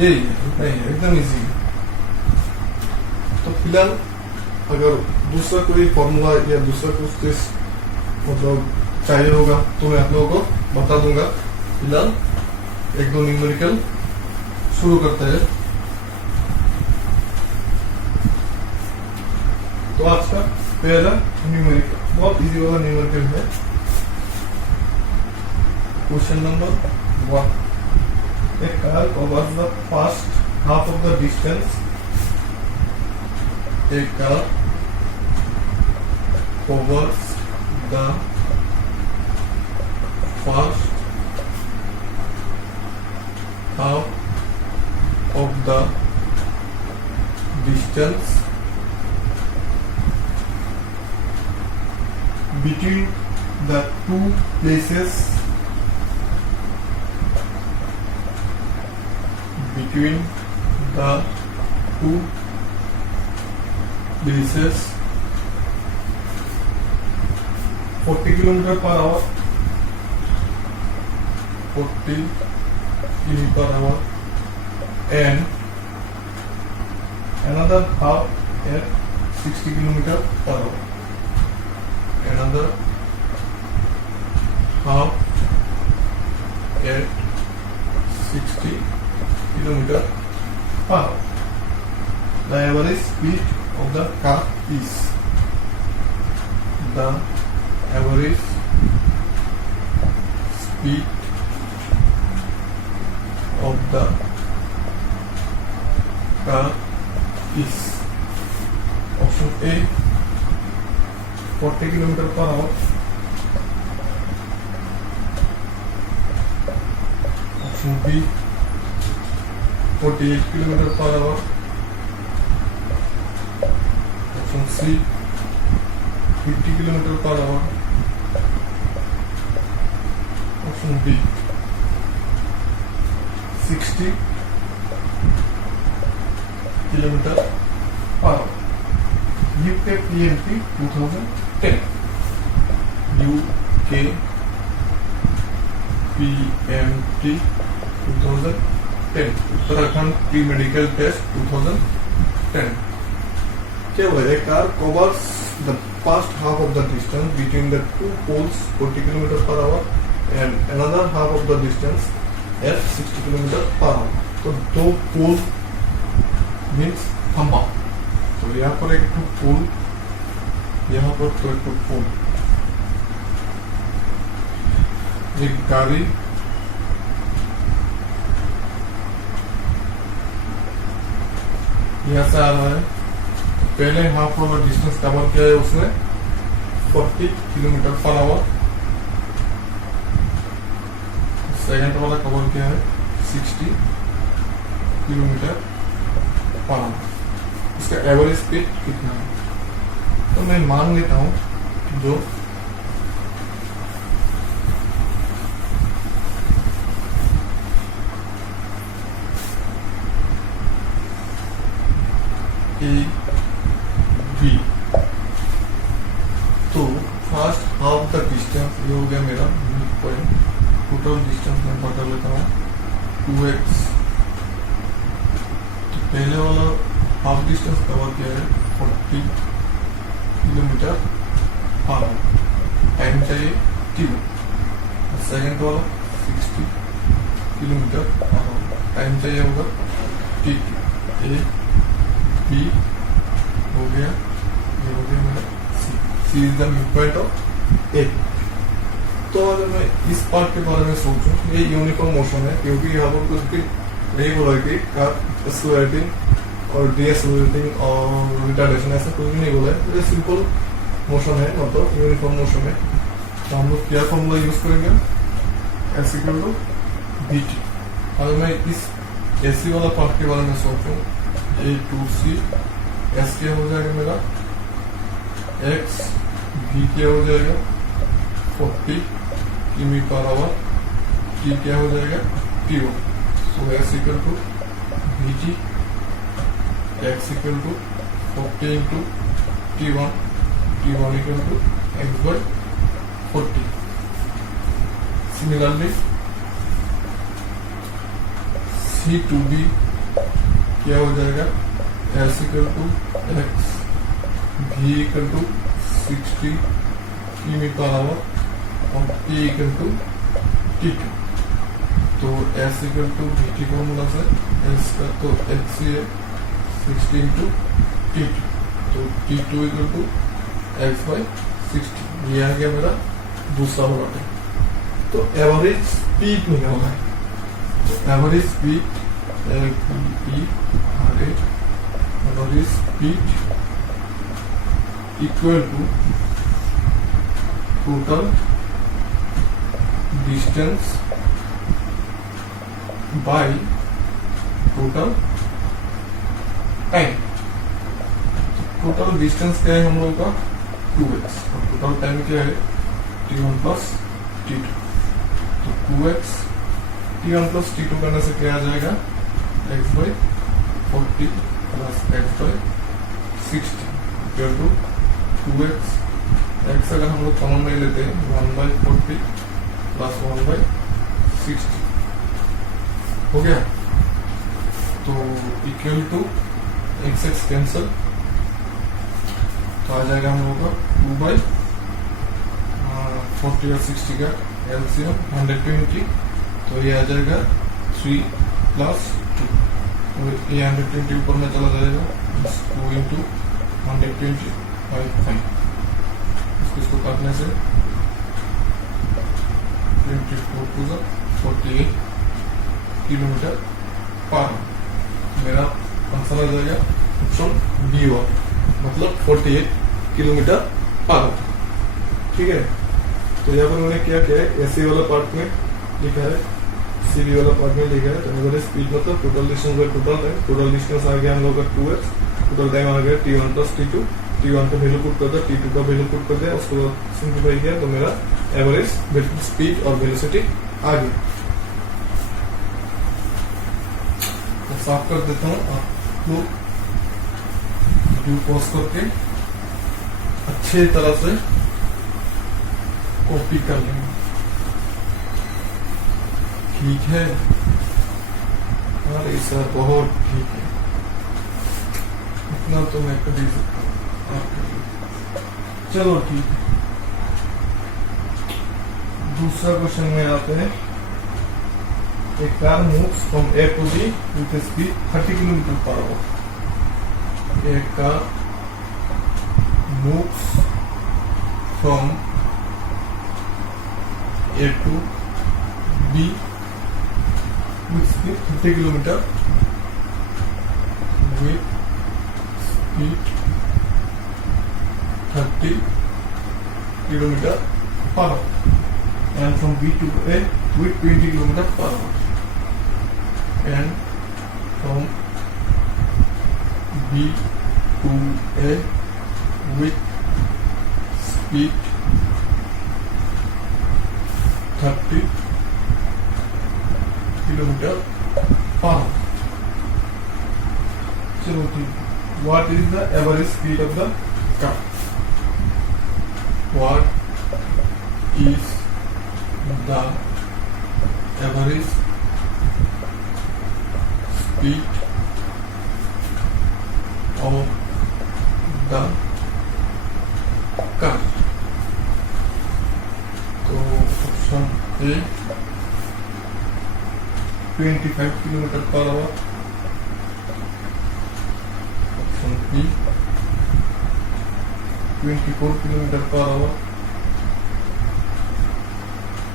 यही है, इतना ही है, एकदम इजी है। तो फिलहाल अगर दूसरा कोई फॉर्मूला या दूसरा कुछ चीज मतलब चाहिए होगा तो मैं आप लोगों को बता दूंगा। फिलहाल एक दो न्यूमेरिकल शुरू करते हैं। तो आज का पहला न्यूमेरिकल बहुत इजी वाला न्यूमेरिकल है। Question number 1, a car covers the first half of the distance. A car covers the first half of the distance between the two places between the two places 40 kilometer per hour, 40 km per hour, and another half at 60 km per hour, another half at 60 km per hour. The average speed of the car is, the average speed of the car is, option A 40 km per hour, option B 48 km per hour, option C 50 km per hour, option D 60 km per hour. UK PMT 2010, UK PMT 2010, Uttarakhand pre medical test 2010। क्या हुआ, a car covers the first half of the distance between the two poles 40 km per hour and another half of the distance at 60 km per hour. तो दो pole means खंबा, तो यहाँ पर एक पोल, यहाँ पर तो एक पोल, एक गाड़ी यहाँ से आ रहा है, पहले हाफ वाला डिस्टेंस कवर किया है उसने 40 किलोमीटर पर आवर, सेकंड वाला कवर किया है 60 किलोमीटर पर आवर। इसका एवरेज स्पीड कितना है? तो मैं मान लेता हूं जो बी, तो फर्स्ट हाफ द डिस्टेंस ये हो गया मेरा मिड पॉइंट। टोटल डिस्टेंस मैं बता लेता हूँ 2x। तो पहले वाला हाफ डिस्टेंस कवर किया है 40 किलोमीटर पर आवर, टाइम चाहिए t1। सेकेंड वाला 60 किलोमीटर पर आवर, टाइम चाहिए होगा t2। ए बी हो गया, ये हो गया मेरा C is the mid point of A. तो अगर मैं इस पार्ट के बारे में सोचूं, ये यूनिफॉर्म मोशन है, क्योंकि यहाँ पर कुछ भी नहीं बोला कि कार एक्सेलरेटिंग और डीएक्सेलरेटिंग और रिटार्डेशन ऐसा कुछ भी नहीं बोला है, ये सिंपल मोशन है, मतलब यूनिफॉर्म मोशन है। तो हम लोग क्या फॉर्मूला यूज करेंगे, s equal to b t. अगर मैं इस एसी वाला पार्ट के बारे में सोचूं, ए टू सी, एस क्या हो जाएगा मेरा एक्स, बी क्या हो जाएगा 40 किमी पर आवर, टी क्या हो जाएगा t1। So s equal to b t, x equal to 40 into t1, t1 equal to x by 40। Similarly c to b क्या हो जाएगा, एस इक्वल टू एक्स, भी इक्वल टू 60 किमी पर आवर और T equal to t2। तो s equal to b t formula से s का तो एक्स ही है 60 इंटू t2, तो t2 equal to x by 60। ये आ गया मेरा दूसरा वाला टाइम। तो एवरेज स्पीड निकालना है, तो average speed average speed equal to total distance by total time. Total distance क्या है हम लोगों का 2x और टोटल टाइम क्या है t1 प्लस t2। तो 2x t1 प्लस t2 करने से क्या आ जाएगा, x by 40 plus x by 60 equal to 2x। x अगर हम लोग कॉमन नहीं लेते 1 बाई 40 प्लस 1 बाई 60 हो गया। तो equal to x x cancel, तो आ जाएगा हम लोग का 2 बाई 40 और 60 का एलसीएम 120, तो ये आ जाएगा 3 प्लस 2। तो ये 120 ऊपर में चला जाएगा, 2 इंटू 120 बाई 5। इसको काटने से 24 टू 48 किलोमीटर पर मेरा आंसर आ जाएगा ऑप्शन बी वन, मतलब 48 किलोमीटर पर। ठीक है, तो यहाँ पर मैंने क्या किया है, एसी वाला पार्ट में लिखा है, सीबी वाला पार्ट में लिखा है। तो एवरेज स्पीड मतलब total distance by total time. Total distance आ गया हम लोग का 2x, टोटल टाइम आ गया t1 प्लस t2। t1 का वैल्यू पुट कर दिया, t2 का वैल्यू पुट कर दिया, उसको सिंप्लीफाई किया तो मेरा एवरेज स्पीड और वेलोसिटी आ गया। तो साफ कर देता हूँ, आपको वीडियो पॉज करके अच्छे तरह से कॉपी कर लेंगे। ठीक है, अरे सर बहुत ठीक है, इतना तो मैं कर ही सकता हूँ, चलो ठीक है। दूसरा क्वेश्चन में आते हैं। A car moves from A to B with a speed 30 km per hour. A car moves from A to B with speed 30 km with feet 30 kilometer per hour, and from B to A with 20 kilometer per hour, and from B to A with speed 30 kilometer per hour. So what is the average speed of the car? What is the average speed of the car? So option A 25 kilometer per hour, option B 24 kilometer per hour,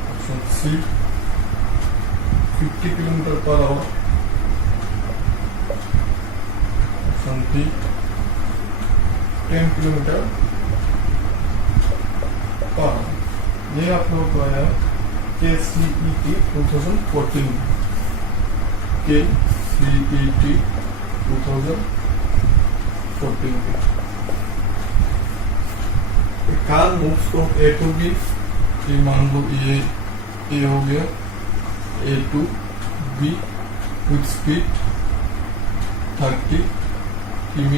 option C 50 kilometer per hour, option D 10 kilometer per hour. ये आप लोगों को आया KCET 2014 KCET 2014 A car moves from A to B. ये मान लो ये A हो गया, A to B with speed 30 km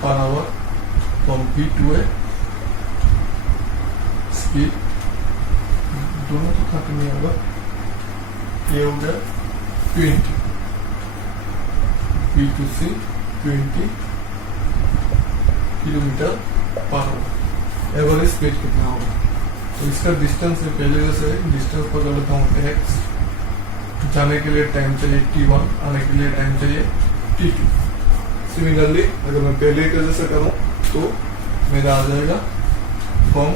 per hour from B to A. Speed दोनों तो 30 नहीं होगा, ये हो गया 20, B to C 20 kilometre per hour. Average speed कितना होगा? तो इसका डिस्टेंस है, पहले जैसे डिस्टेंस पकड़ लेता हूँ x, जाने के लिए टाइम चाहिए t1, आने के लिए टाइम चाहिए t2. सिमिलरली अगर मैं पहले के जैसे करूँ तो मेरा आ जाएगा फ्रॉम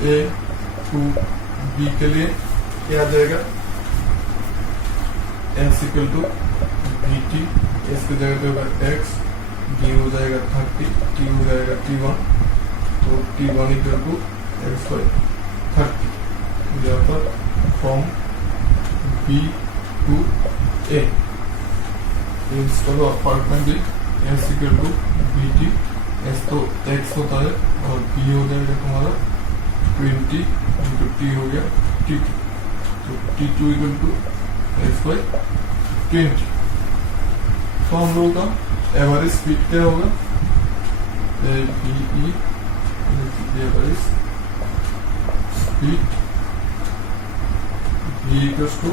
A टू B के लिए क्या आ जाएगा, s equal to bt, s की जगह पे होगा x, b हो जाएगा 30, t हो जाएगा t1, तो t1 equal to x by 30. यहाँ पर फ्रॉम B टू A इसका तो अपार्टमेंट भी s equal to bt, s तो x होता है और b हो जाएगा तुम्हारा 20 इंटू t हो गया t2, तो t2 equal to x by 20. तो हम लोगों का एवरेज स्पीड क्या होगा, average speed v equals to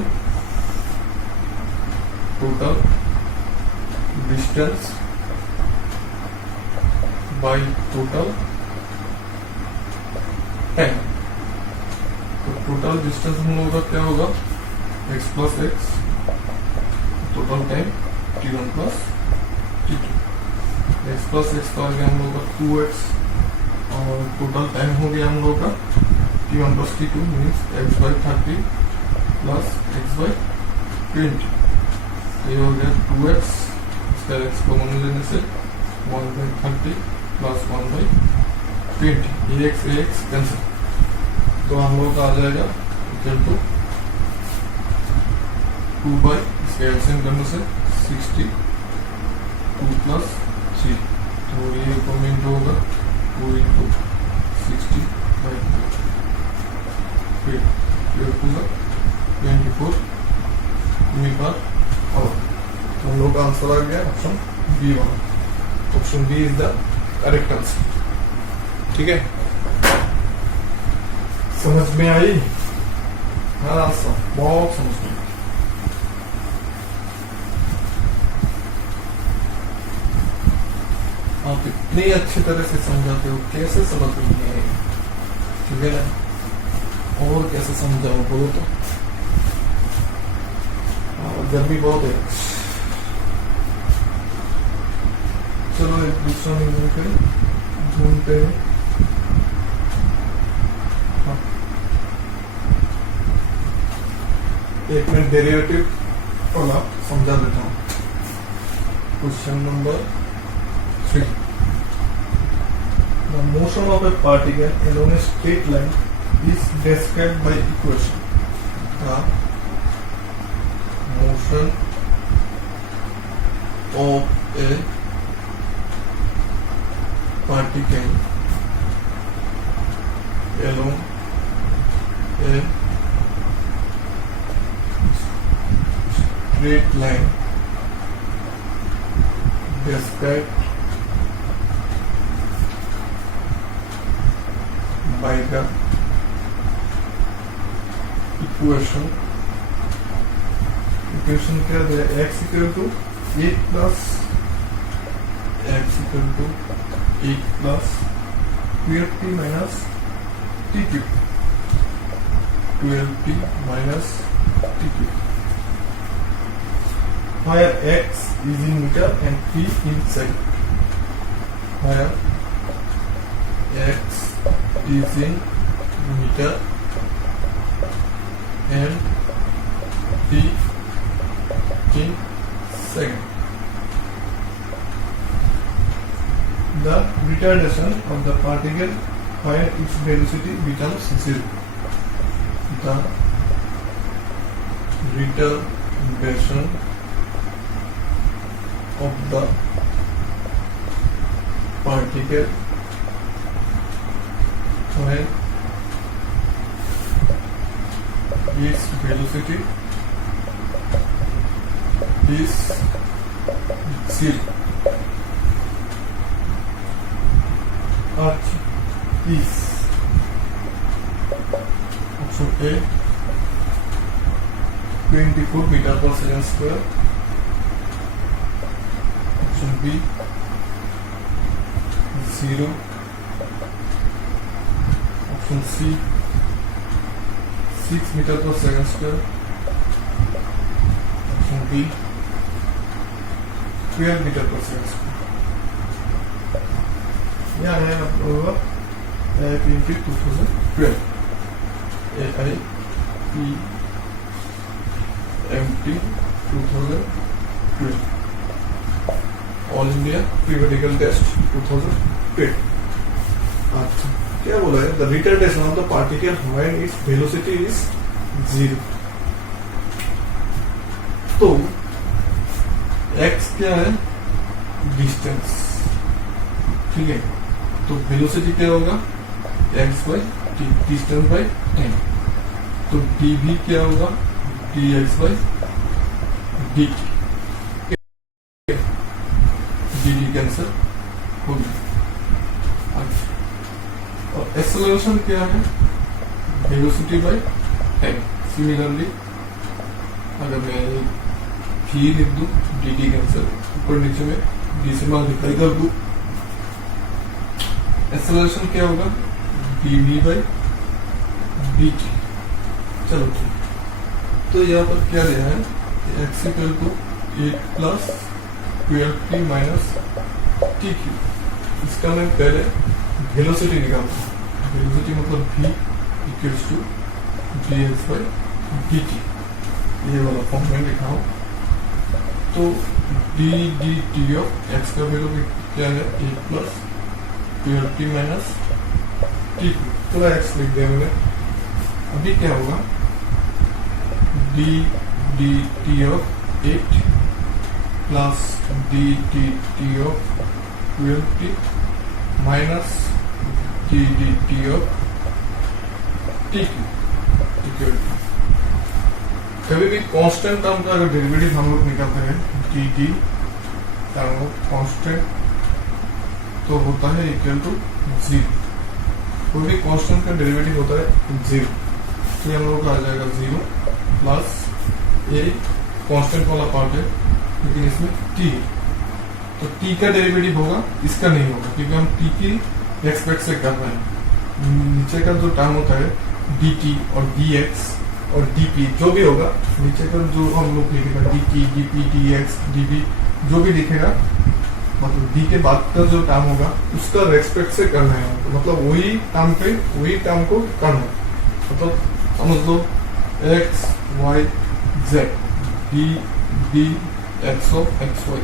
total distance by total time. तो टोटल डिस्टेंस हम लोगों का क्या होगा, x plus x, total time t1 plus t2. x plus x का आ गया हम लोगों का 2x और टोटल टाइम हो गया हम लोगों का t1 plus t2 means x by 30 plus x by 20. ये हो गया 2x, इसका x को मान लेने से 1 बाई 30 प्लस 1 बाई 20, ये x कैंसिल. तो हम लोग का आ जाएगा इक्वल टू 2 बाई इसका एलसीएम करने से 60, 2 प्लस 3, तो ये कॉमेंट होगा 2 इंटू 60 बाई 2 24 किमी पर आवर. तो हम लोग का आंसर आ गया option B1. Option b is the correct answer. ठीक है, समझ में आई? हाँ बहुत समझ में. आप इतनी अच्छी तरह से समझाते हो, कैसे समझ में नहीं आएगी? ठीक है ना, और कैसे समझाओ बोलो तो. गर्मी बहुत है. चलो एक दूसरा नहीं करें, ढूंढते हैं. हाँ, एक मिनट डेरिवेटिव वाला समझा देता हूँ. Question number 3. The motion of a particle along a straight line is described by equation. The motion of a particle along a straight line described by the equation क्या है x equal to 8 plus 12t minus t cube 12t minus t cube where x is in meter and t in second. Where x is in meter and t in second. The retardation of the particle when its velocity becomes zero. The retardation of the particle when its velocity is zero is option A 24 meter per second square, option B 0, option C 6 meter per second square, option D 12 meter per second square. यह है आप लोगों का AIP 2012 AIPMT 2012 all India pre medical test 2012. अच्छा क्या बोला है? The retardation of the particle when its velocity is 0. तो x क्या है? डिस्टेंस. ठीक है, तो वेलोसिटी क्या होगा? x by T, distance by time. तो dv क्या होगा? dx by dt. dt cancel हो गया. और एक्सेलरेशन क्या है? Velocity by time. सिमिलरली अगर मैं v लिख दूं, dt कैंसिल, ऊपर नीचे में d से मल्टीप्लाई कर दूं, एक्सेलरेशन क्या होगा? dv by dt. चलो ठीक. तो यहाँ पर क्या दिया है? x equal to 8 plus 12t minus t q. इसका मैं पहले वेलोसिटी निकालता हूँ. वेलोसिटी मतलब v equals to dx by dt. ये वाला फॉर्म में लिखा हूँ. तो d dt ऑफ x का वैल्यू क्या है? 8 प्लस 12t माइनस टी. पूरा x लिख दिया मैंने. अभी क्या होगा? d dt of 8 plus d dt of 12t minus d dt of T. कभी भी कांस्टेंट टर्म का अगर डेरिवेटिव हम लोग निकालते हैं dt टर्म कांस्टेंट तो होता है इक्वल टू 0. कोई भी कांस्टेंट का डेरिवेटिव होता है 0. तो हम लोग का आ जाएगा 0 प्लस ये कांस्टेंट वाला पार्ट है लेकिन इसमें t है. तो t का डेरिवेटिव होगा, इसका नहीं होगा क्योंकि हम t की एक्सपेक्ट से कर रहे हैं. नीचे का जो टर्म होता है dt और dx और dp जो भी होगा, नीचे का जो हम लोग लिखेगा dt dp dx dp जो भी लिखेगा, मतलब d के बाद का जो टर्म होगा उसका रेस्पेक्ट से करना है. मतलब वही टर्म पे वही टर्म को करना है. मतलब समझ लो x y z d d x of x y z.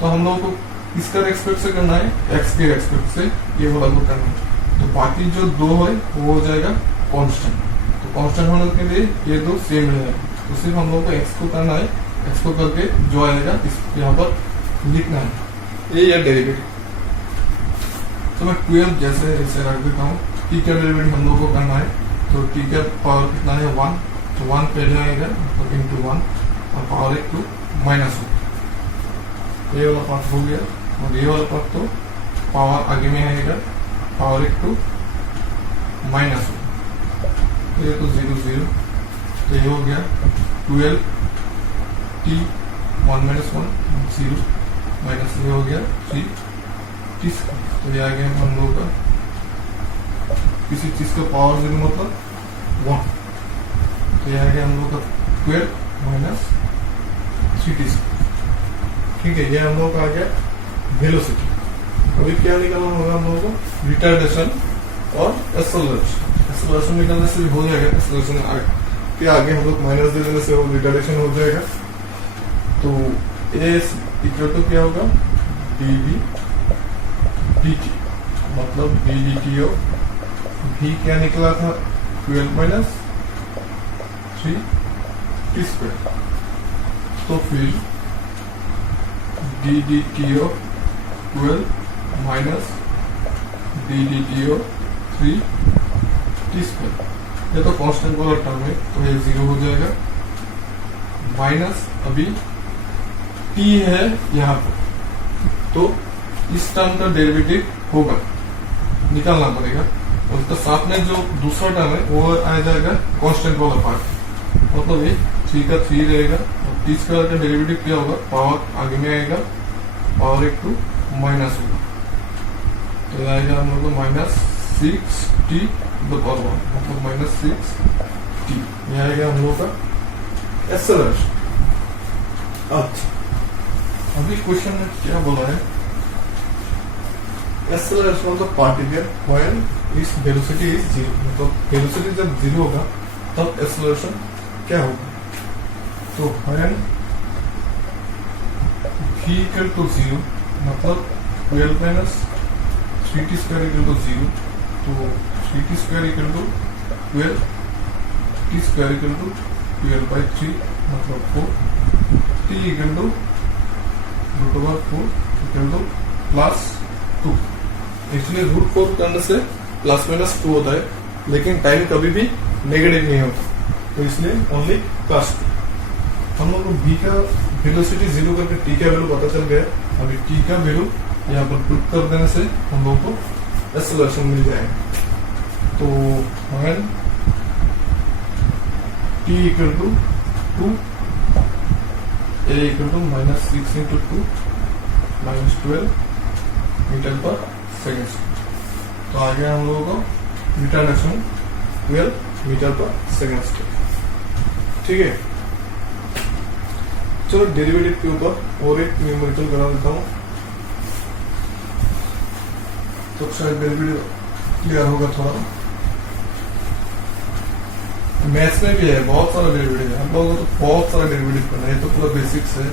तो हम लोगों को किसका रेस्पेक्ट से करना है, एक्स के रेस्पेक्ट से ये वाला को करना है। तो बाकी जो दो है वो हो जाएगा कांस्टेंट। तो कांस्टेंट होने के लिए ये दो सेम रहेगा, तो सिर्फ हम लोग को एक्स को करना है, एक्स को करके जो आएगा इस यहाँ पर लिखना है, ये डेरिवेटिव। तो मैं 12 जैसे ऐसे रख देता हूँ। टी का डेरिवेटिव हम लोग को करना है, तो टी का पावर कितना है 1, तो 1 पहले आएगा मतलब इंटू 1 और पावर 1 टू -1। ये वाला पार्ट हो गया, और ये वाला पार्ट तो पावर आगे में आएगा पावर 1 टू -1। ये तो 0 0, तो ये हो गया 12 t 1 - 1 0 माइनस ये हो गया 3 t स्क्वायर। तो ये आ गया हम लोग का किसी चीज का पावर 0 मतलब 1, तो ये आ गया हम लोग का 12 - 3t स्क्वायर। ठीक है, ये हम लोग का आ गया वेलोसिटी। अभी क्या निकालना होगा हम लोगों को, रिटार्डेशन और एक्सेलरेशन। एक्सेलरेशन निकालने से भी हो जाएगा, एक्सेलरेशन के आगे हम लोग माइनस दे देने से वो रिटार्डेशन हो जाएगा। तो ए इक्वल टू क्या होगा, dv dt, मतलब d dt ऑफ v क्या निकला था 12 - 3t स्क्वायर। तो फिर d dt of 12 minus d dt of 3t square. ये तो कांस्टेंट वाला टर्म है, तो ये 0 हो जाएगा। माइनस अभी t है यहाँ पर, तो इस टर्म का डेरिवेटिव होगा, निकालना पड़ेगा। और उसका साथ में जो दूसरा टर्म है वो आ जाएगा कांस्टेंट वाला पार्ट, मतलब ये 3 का 3 रहेगा। और t स्क्वायर का डेरिवेटिव क्या होगा, पावर आगे में आएगा पावर 1 टू माइनस होगा, तो आएगा हम लोग को -6t पावर 1, मतलब -6t। यह आएगा हम लोग का एक्सेलरेशन। अच्छा, अभी क्वेश्चन में क्या बोला है, acceleration of the particle when इस वेलोसिटी इज 0, मतलब वेलोसिटी जब 0 होगा तब एक्सेलरेशन क्या होगा। तो व्हेन v इक्वल टू 0, मतलब 12 minus 3t square equal to 0, तो 3t square equal to 12, t square equal to 12/3 मतलब 4, t equal to √4 equal to +2। Actually √4 करने से +-2 होता है, लेकिन टाइम कभी भी नेगेटिव नहीं होता, तो इसलिए ओनली +2। हम लोग को v का वेलोसिटी 0 करके t का वैल्यू पता चल गया। अभी t का वैल्यू यहाँ पर पुट कर देने से हम लोग को एक्सेलरेशन मिल जाएगा। तो when t equal to 2, a equal to -6 × 2 -12 meter पर सेकेंड। तो आ गया हम लोगों को रिटार्डेशन 12 मीटर पर सेकेंड। ठीक है, चलो डेरिवेटिव के ऊपर और एक न्यूमेरिकल बना देता हूँ, तो शायद डेरिवेटिव क्लियर होगा थोड़ा। मैथ्स में भी है बहुत सारा डेरिवेटिव है, हम लोगों को तो बहुत सारा डेरिवेटिव करना है, तो पूरा बेसिक्स है।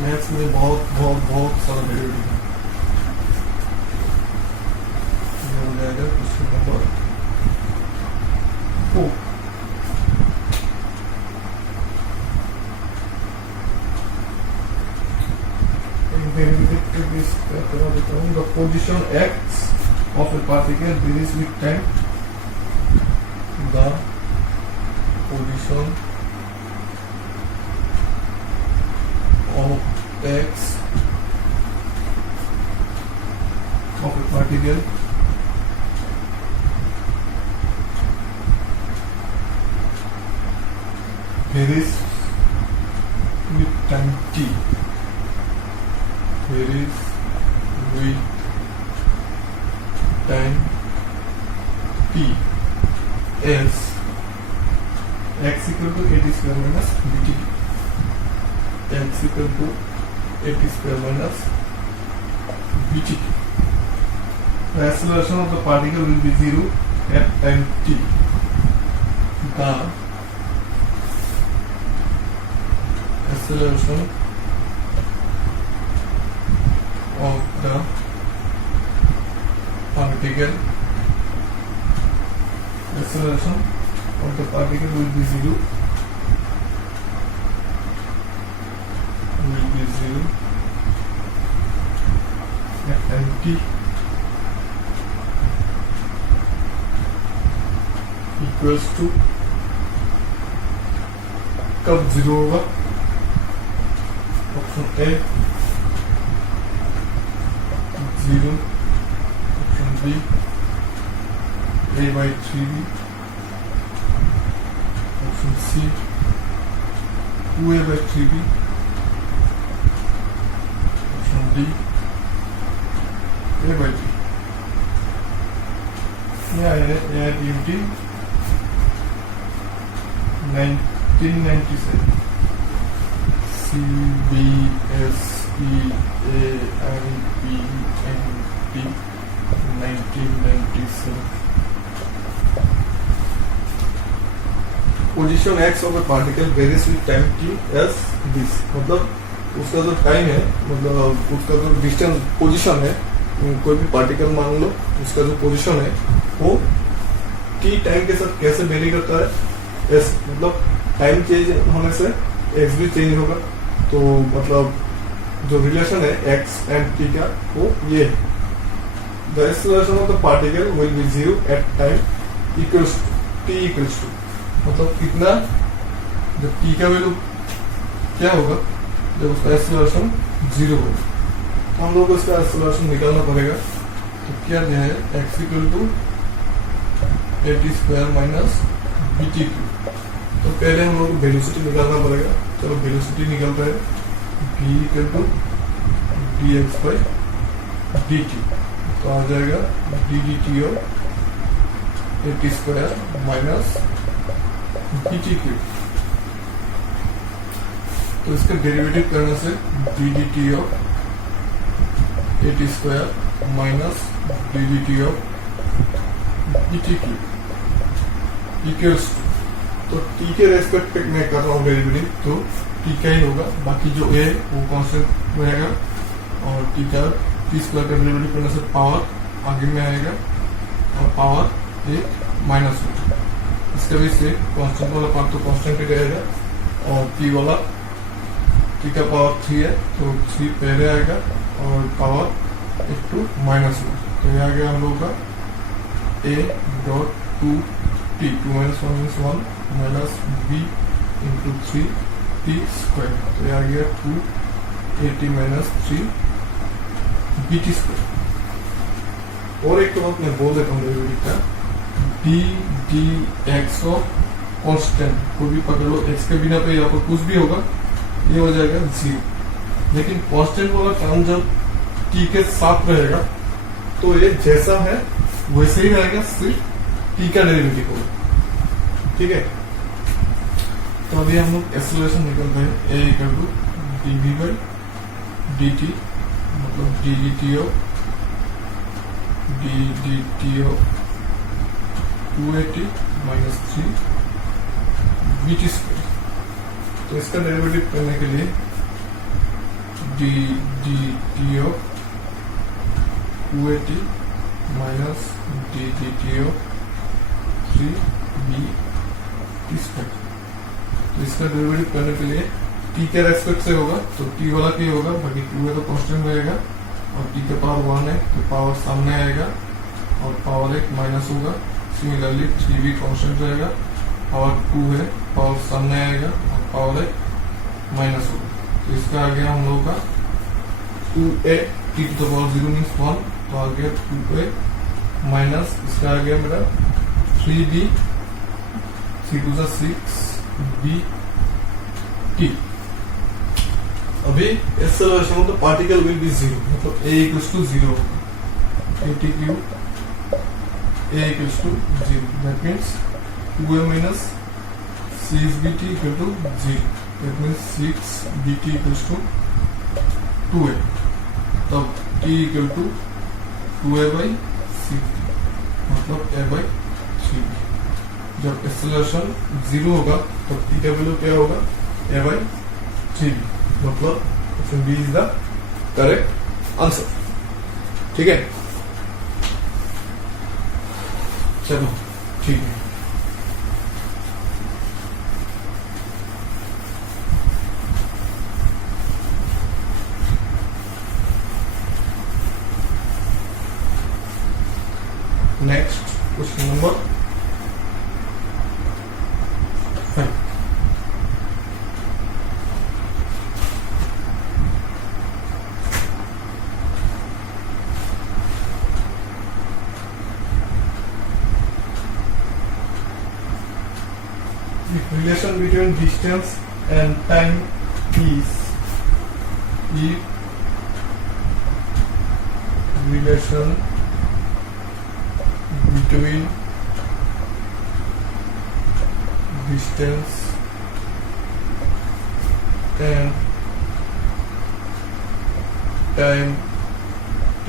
मैथ्स में बहुत सारा डेरिवेटिव है। ये हो जाएगा question number 4। The position x of a particle varies with time. The position of x of a particle varies with time t. Varies with time t as x equal to at square minus bt. X equal to at square minus bt. The acceleration of the particle will be 0 at time t. The acceleration of the particle, acceleration of the particle will be zero, at time t equals to, कब zero होगा? Option a 0, option b a/3b, option c 2a/3b, option d a/3। यह है AITMT 1997 CBSEAIPMT 1997। Position x of a particle varies with time t as this, मतलब उसका जो time है, मतलब उसका जो डिस्टेंस पोजीशन है, कोई भी पार्टिकल मान लो, उसका जो पोजीशन है वो t टाइम के साथ कैसे वेरी करता है, एस मतलब टाइम चेंज होने से x भी चेंज होगा। तो मतलब जो रिलेशन है x एंड t का वो ये है, the acceleration of the particle will be zero at time equals t equals to, मतलब कितना, जब t का वैल्यू क्या होगा, जब उसका एक्सेलरेशन जीरो होगा। हम लोग को इसका एक्सेलरेशन निकालना पड़ेगा। तो क्या दिया है, x equal to at² minus btq। तो पहले हम लोग को वेलोसिटी निकालना पड़ेगा। चलो वेलोसिटी निकलता है v इक्वल टू dx/dt, तो आ जाएगा ddt of at² minus btq। तो इसका डेरिवेटिव करने से ddt of at² minus ddt of btq equals to, तो t के रेस्पेक्ट पे मैं कर रहा हूँ डेरिवेटिव, तो t का ही होगा, बाकी जो a वो कांस्टेंट रहेगा, और t का t² का डेरिवेटिव करने से पावर आगे में आएगा, और पावर एक माइनस होगा। इसका भी से कांस्टेंट वाला पार्ट तो कांस्टेंट ही रहेगा, और t वाला, t का पावर 3 है तो 3 पहले आएगा, और पावर एक टू माइनस होगा। तो ये आ गया हम लोग का a.2t, 2 minus 1 means 1 minus b into 3t², तो ये आ गया 2at minus 3bt²। और एक तो बात मैं बोल देता हूँ डेरिवेटिव का, dx ऑफ कांस्टेंट, कोई भी पकड़ लो, x के बिना पे यहाँ पर कुछ भी होगा, ये हो जाएगा 0। लेकिन कांस्टेंट वाला टर्म जब t के साथ रहेगा तो ये जैसा है वैसे ही रहेगा, सिर्फ t का डेरिवेटिव होगा। ठीक है, तो अभी हम लोग एक्सेलरेशन निकलते हैं a इक्वल टू dv/dt, मतलब ddt of 2at minus 3bt²। तो इसका डेरिवेटिव करने के लिए ddt of 2at minus ddt of 3bt²। तो इसका डेरिवेटिव करने के लिए t के रेस्पेक्ट से होगा, तो t वाला क्या होगा, बाकी 2 है तो कांस्टेंट रहेगा, और t के पावर 1 है तो पावर सामने आएगा, और पावर एक माइनस होगा। सिमिलरली 3b कांस्टेंट रहेगा, पावर 2 है, पावर सामने आएगा, और पावर एक माइनस होगा। तो इसका आ गया हम लोग का 2a t to the power 0 means 1, तो आ गया 2a माइनस, इसका आ गया मेरा 3b 3 to 6 bt। अभी acceleration of the particle will be 0, मतलब a इक्वल्स टू 0 होगा, atq a equals to 0, that means 2a minus 6bt equal to 0, that means 6bt equals to 2a। तब t equal to 2a/6, मतलब a/3। जब acceleration 0 होगा तो t का value क्या होगा, a/3b, मतलब option b is the correct answer. ठीक है, चलो ठीक है। Next question number 5। The relation between distance and time is if relation between distance and time t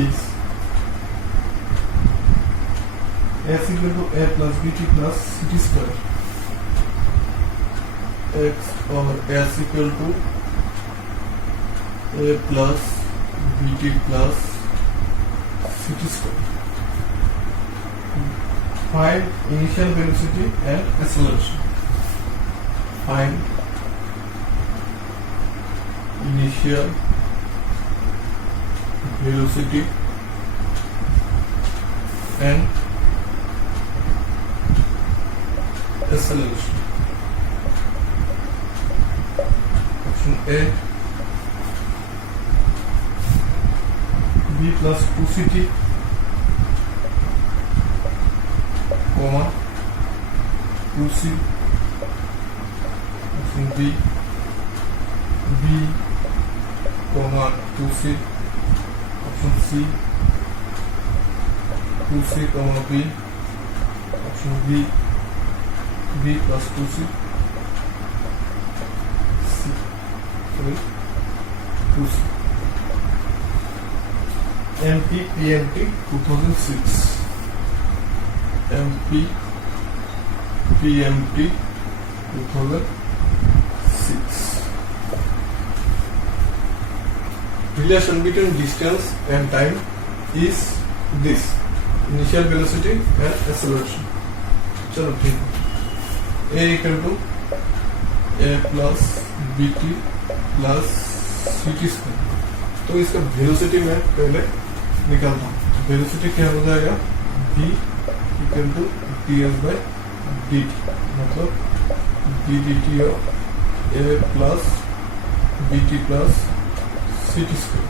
is s equal to a plus bt plus ct square x or s equal to a plus bt plus ct square. Find initial velocity and acceleration. Find initial velocity and acceleration. Option A, b plus 2ct, comma 2c. Option B, b comma 2c. Option C, 2c comma b. Option B, b plus 2c. Sorry, 2c. MP PMT 2006. MP PMT 2006. Relation between distance and time is this: initial velocity and acceleration. चलो ठीक है। A equal to a plus bt plus ct square। तो इसका velocity मैं पहले निकालता हूँ। Velocity क्या हो जाएगा? v equal to ds by dt, मतलब ddt of a plus bt plus ct square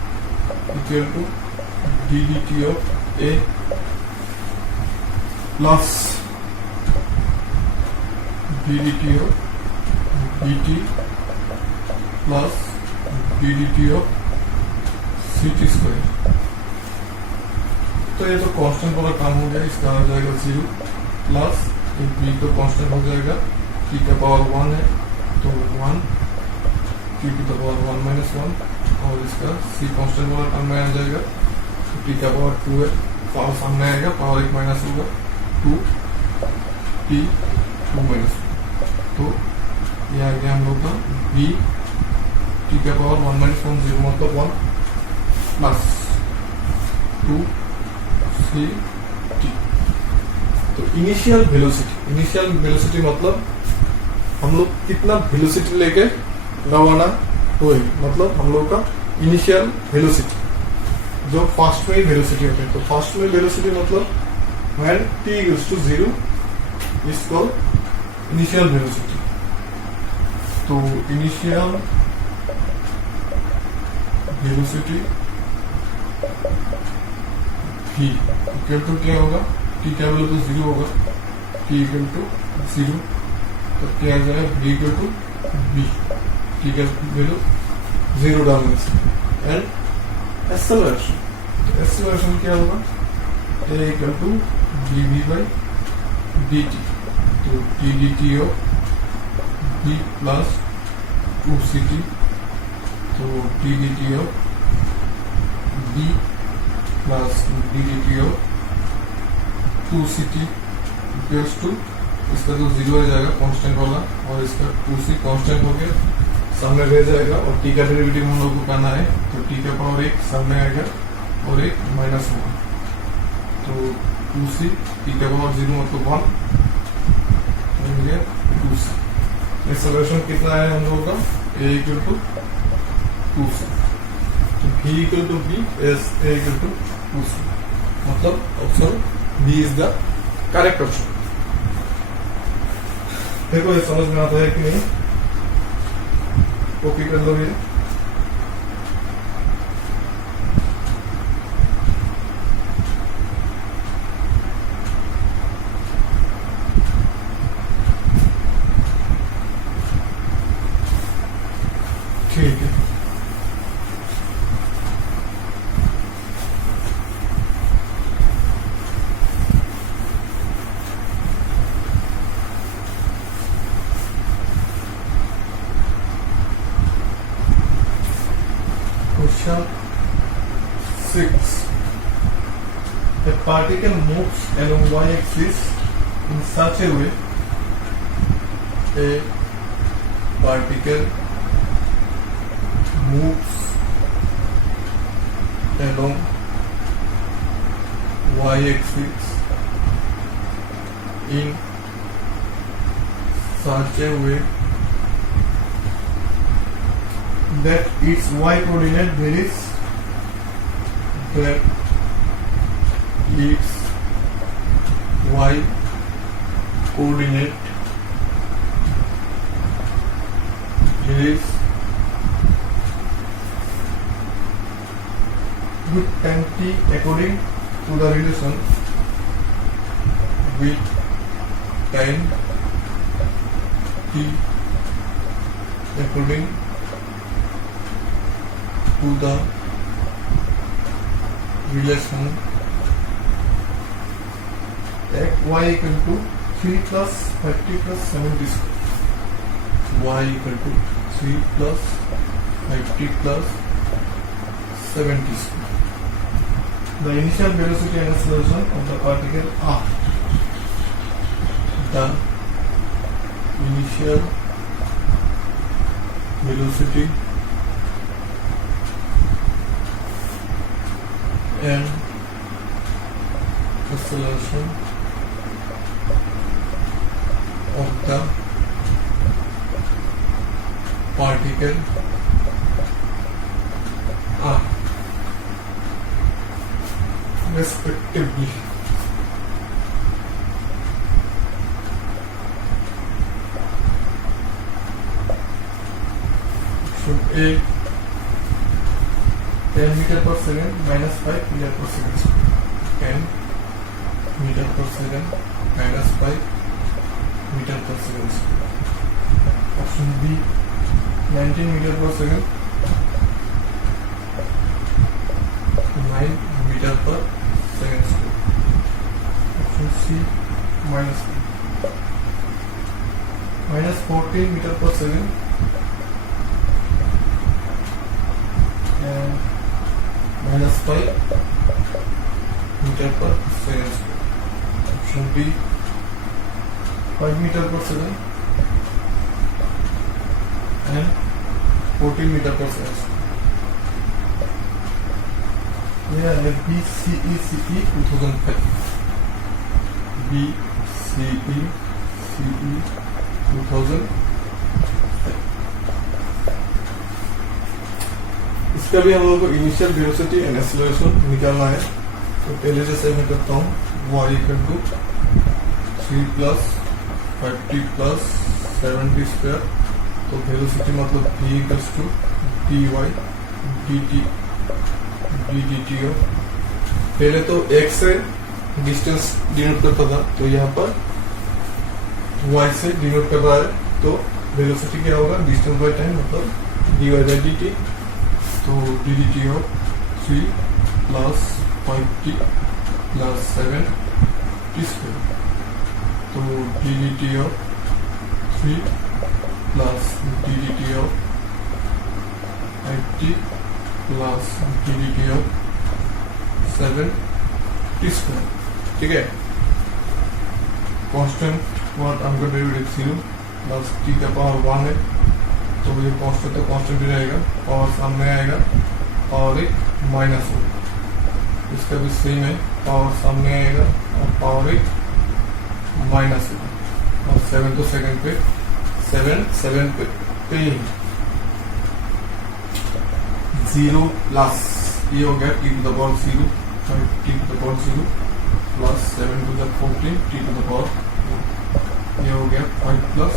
equal to ddt of a plus ddt of bt plus ddt of ct square. तो ये तो कांस्टेंट वाला काम हो गया, इसका आ जाएगा 0 प्लस b तो कांस्टेंट हो जाएगा, t का पावर 1 है तो 1, t to the power 1 minus 1, और इसका c कांस्टेंट वाला टर्म में आ जाएगा, तो t का पावर 2 है, पावर सामने आएगा, पावर 1 माइनस होगा 2, t 2 माइनस 1, तो ये आ गया हम लोग का b t का पावर 1 माइनस 1 0 मतलब 1 प्लस 2 c t। तो इनिशियल वेलोसिटी मतलब हम लोग कितना वेलोसिटी लेके रवाना हुए, मतलब हम लोग का इनिशियल वेलोसिटी जो फास्ट में वेलोसिटी होती है। तो फास्ट में वेलोसिटी मतलब when t equals to 0 is called initial velocity. तो initial velocity v equal to क्या होगा? t क्या वैल्यू तो 0 होगा, t इक्वल टू 0, तो क्या आ जाएगा? v equal to b, t का वैल्यू 0 डालने से। एंड एक्सेलरेशन क्या होगा? a equal to dv by dt, तो ddt of b plus 2ct, तो ddt of b plus ddt of 2ct equals to, इसका तो 0 आ जाएगा कांस्टेंट वाला, और इसका 2c कांस्टेंट हो गया, c सामने रह जाएगा और टी का डेरिवेटिव हम लोग को करना है, तो टी का पावर 1 सामने आएगा और एक -1, तो 2c, टी का पावर 0 मतलब 1 मिल गया 2c। ये सोल्यूशन कितना है हम लोगों का, a इक्वल टू 2c, तो v equal to b, a equal to 2c, मतलब option b is the correct option. देखो ये समझ में आता है कि नहीं, कॉपी कर लो ये। ठीक है, Question 6. A particle moves along y-axis in such a way. A particle moves along y-axis in such a way that its y coordinate varies, that its y coordinate varies with tan t according to the relation with tan t according to the relation x y equal to 3 plus 50 plus 70 square, y equal to 3 plus 50 plus 70 square. The initial velocity and acceleration of the particle are. The initial velocity and acceleration of the particle are respectively. Option A 10 meter per second minus 5 meter per second. 10 meter per second minus 5 meter per second. Option B 19 meter per second 9 meter per second. Option C minus 14 meter per second and minus 5 meter per second. Option B 5 meter per second and 14 meter per second. Yeah, BCE 2005. BCE 2005. इसका भी हम लोगों को initial velocity and acceleration निकालना है। तो पहले जैसे मैं करता हूँ y equal to 3 plus 50 plus 70 square, तो वेलोसिटी मतलब v equals to dy dt हो। पहले तो x से डिस्टेंस डिनोट करता था, तो यहाँ पर y से डिनोट कर रहा है, तो वेलोसिटी क्या होगा, डिस्टेंस बाय टाइम मतलब dy बाय dt, तो ddt of 3 plus 50 plus 7 t square, तो ddt of 3 plus ddt of 50 plus ddt of 7 t square। ठीक है, कांस्टेंट वन अंक डेरिवेटिव 0 प्लस t का पावर 1 है, तो ये कांस्टेंट तो कांस्टेंट ही रहेगा, पावर सामने आएगा और एक माइनस होगा। इसका भी सेम है, पावर सामने आएगा और पावर एक माइनस होगा। और 7 तो सेकंड पे 7 पे 0 प्लस ये हो गया t to the power 0 t to the power 0 plus 7 to the 14 t to the power, ये हो गया 5 प्लस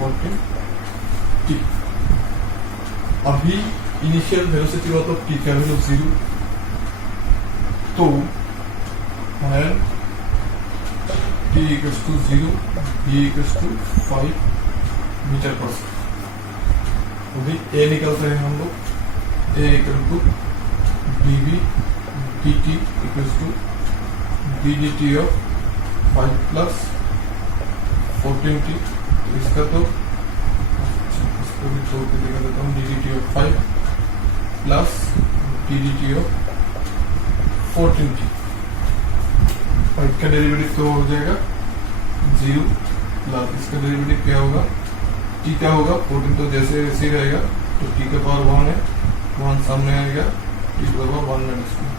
14 टी। अभी इनिशियल वेलोसिटी मतलब टी का वैल्यू 0, तो t equals to 0, b equals to 5 metre पर सेकेंड। अभी ए निकलते हैं हम लोग, a equal to d v d t equals to d d t of 5 plus 14 T. इसका तो इसको भी छोड़ के दिखा देता हूँ, D d t of 5 plus D d t of 14 T. 5 का डेरिवेटिव तो हो जाएगा 0 प्लस इसका डेरिवेटिव क्या होगा, टी का होगा 14 तो जैसे वैसे ही रहेगा, तो टी का पावर 1 है, 1 सामने आएगा, t to the power 1 minus 1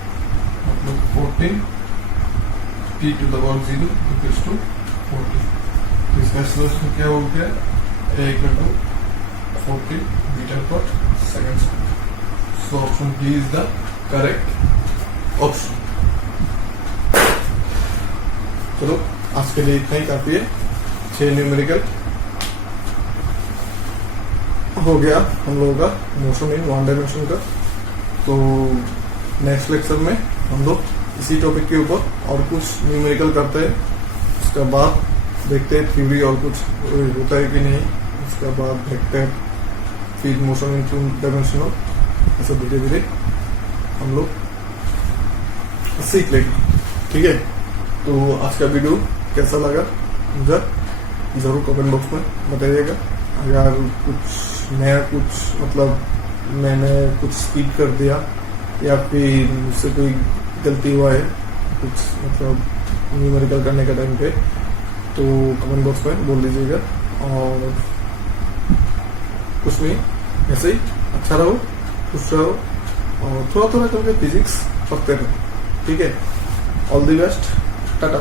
मतलब 14 t to the power 0 equals to 14। तो इसका सोल्यूशन क्या हो गया, ए इक्वल टू 14 मीटर पर second. So option d is the correct option. चलो आज के लिए इतना ही काफी है, 6 न्यूमेरिकल हो गया हम लोगों का मोशन इन 1 डायमेंशन का। तो नेक्स्ट लेक्चर में हम लोग इसी टॉपिक के ऊपर और कुछ न्यूमेरिकल करते हैं, उसके बाद देखते हैं थ्योरी और कुछ होता है कि नहीं, उसके बाद देखते हैं फिर मोशन इन 2 डायमेंशनल, ऐसा धीरे धीरे हम लोग सीख लेंगे। ठीक है, तो आज का वीडियो कैसा लगा मुझे जरूर कमेंट बॉक्स में बताइएगा। अगर कुछ नया कुछ मतलब मैंने कुछ स्किप कर दिया या फिर मुझसे कोई गलती हुआ है कुछ मतलब न्यूमेरिकल करने के टाइम पे, तो कमेंट बॉक्स में बोल दीजिएगा। और कुछ नहीं, ऐसे ही अच्छा रहो, खुश रहो और थोड़ा थोड़ा करके फिजिक्स पढ़ते रहो। ठीक है, ऑल द बेस्ट, टाटा।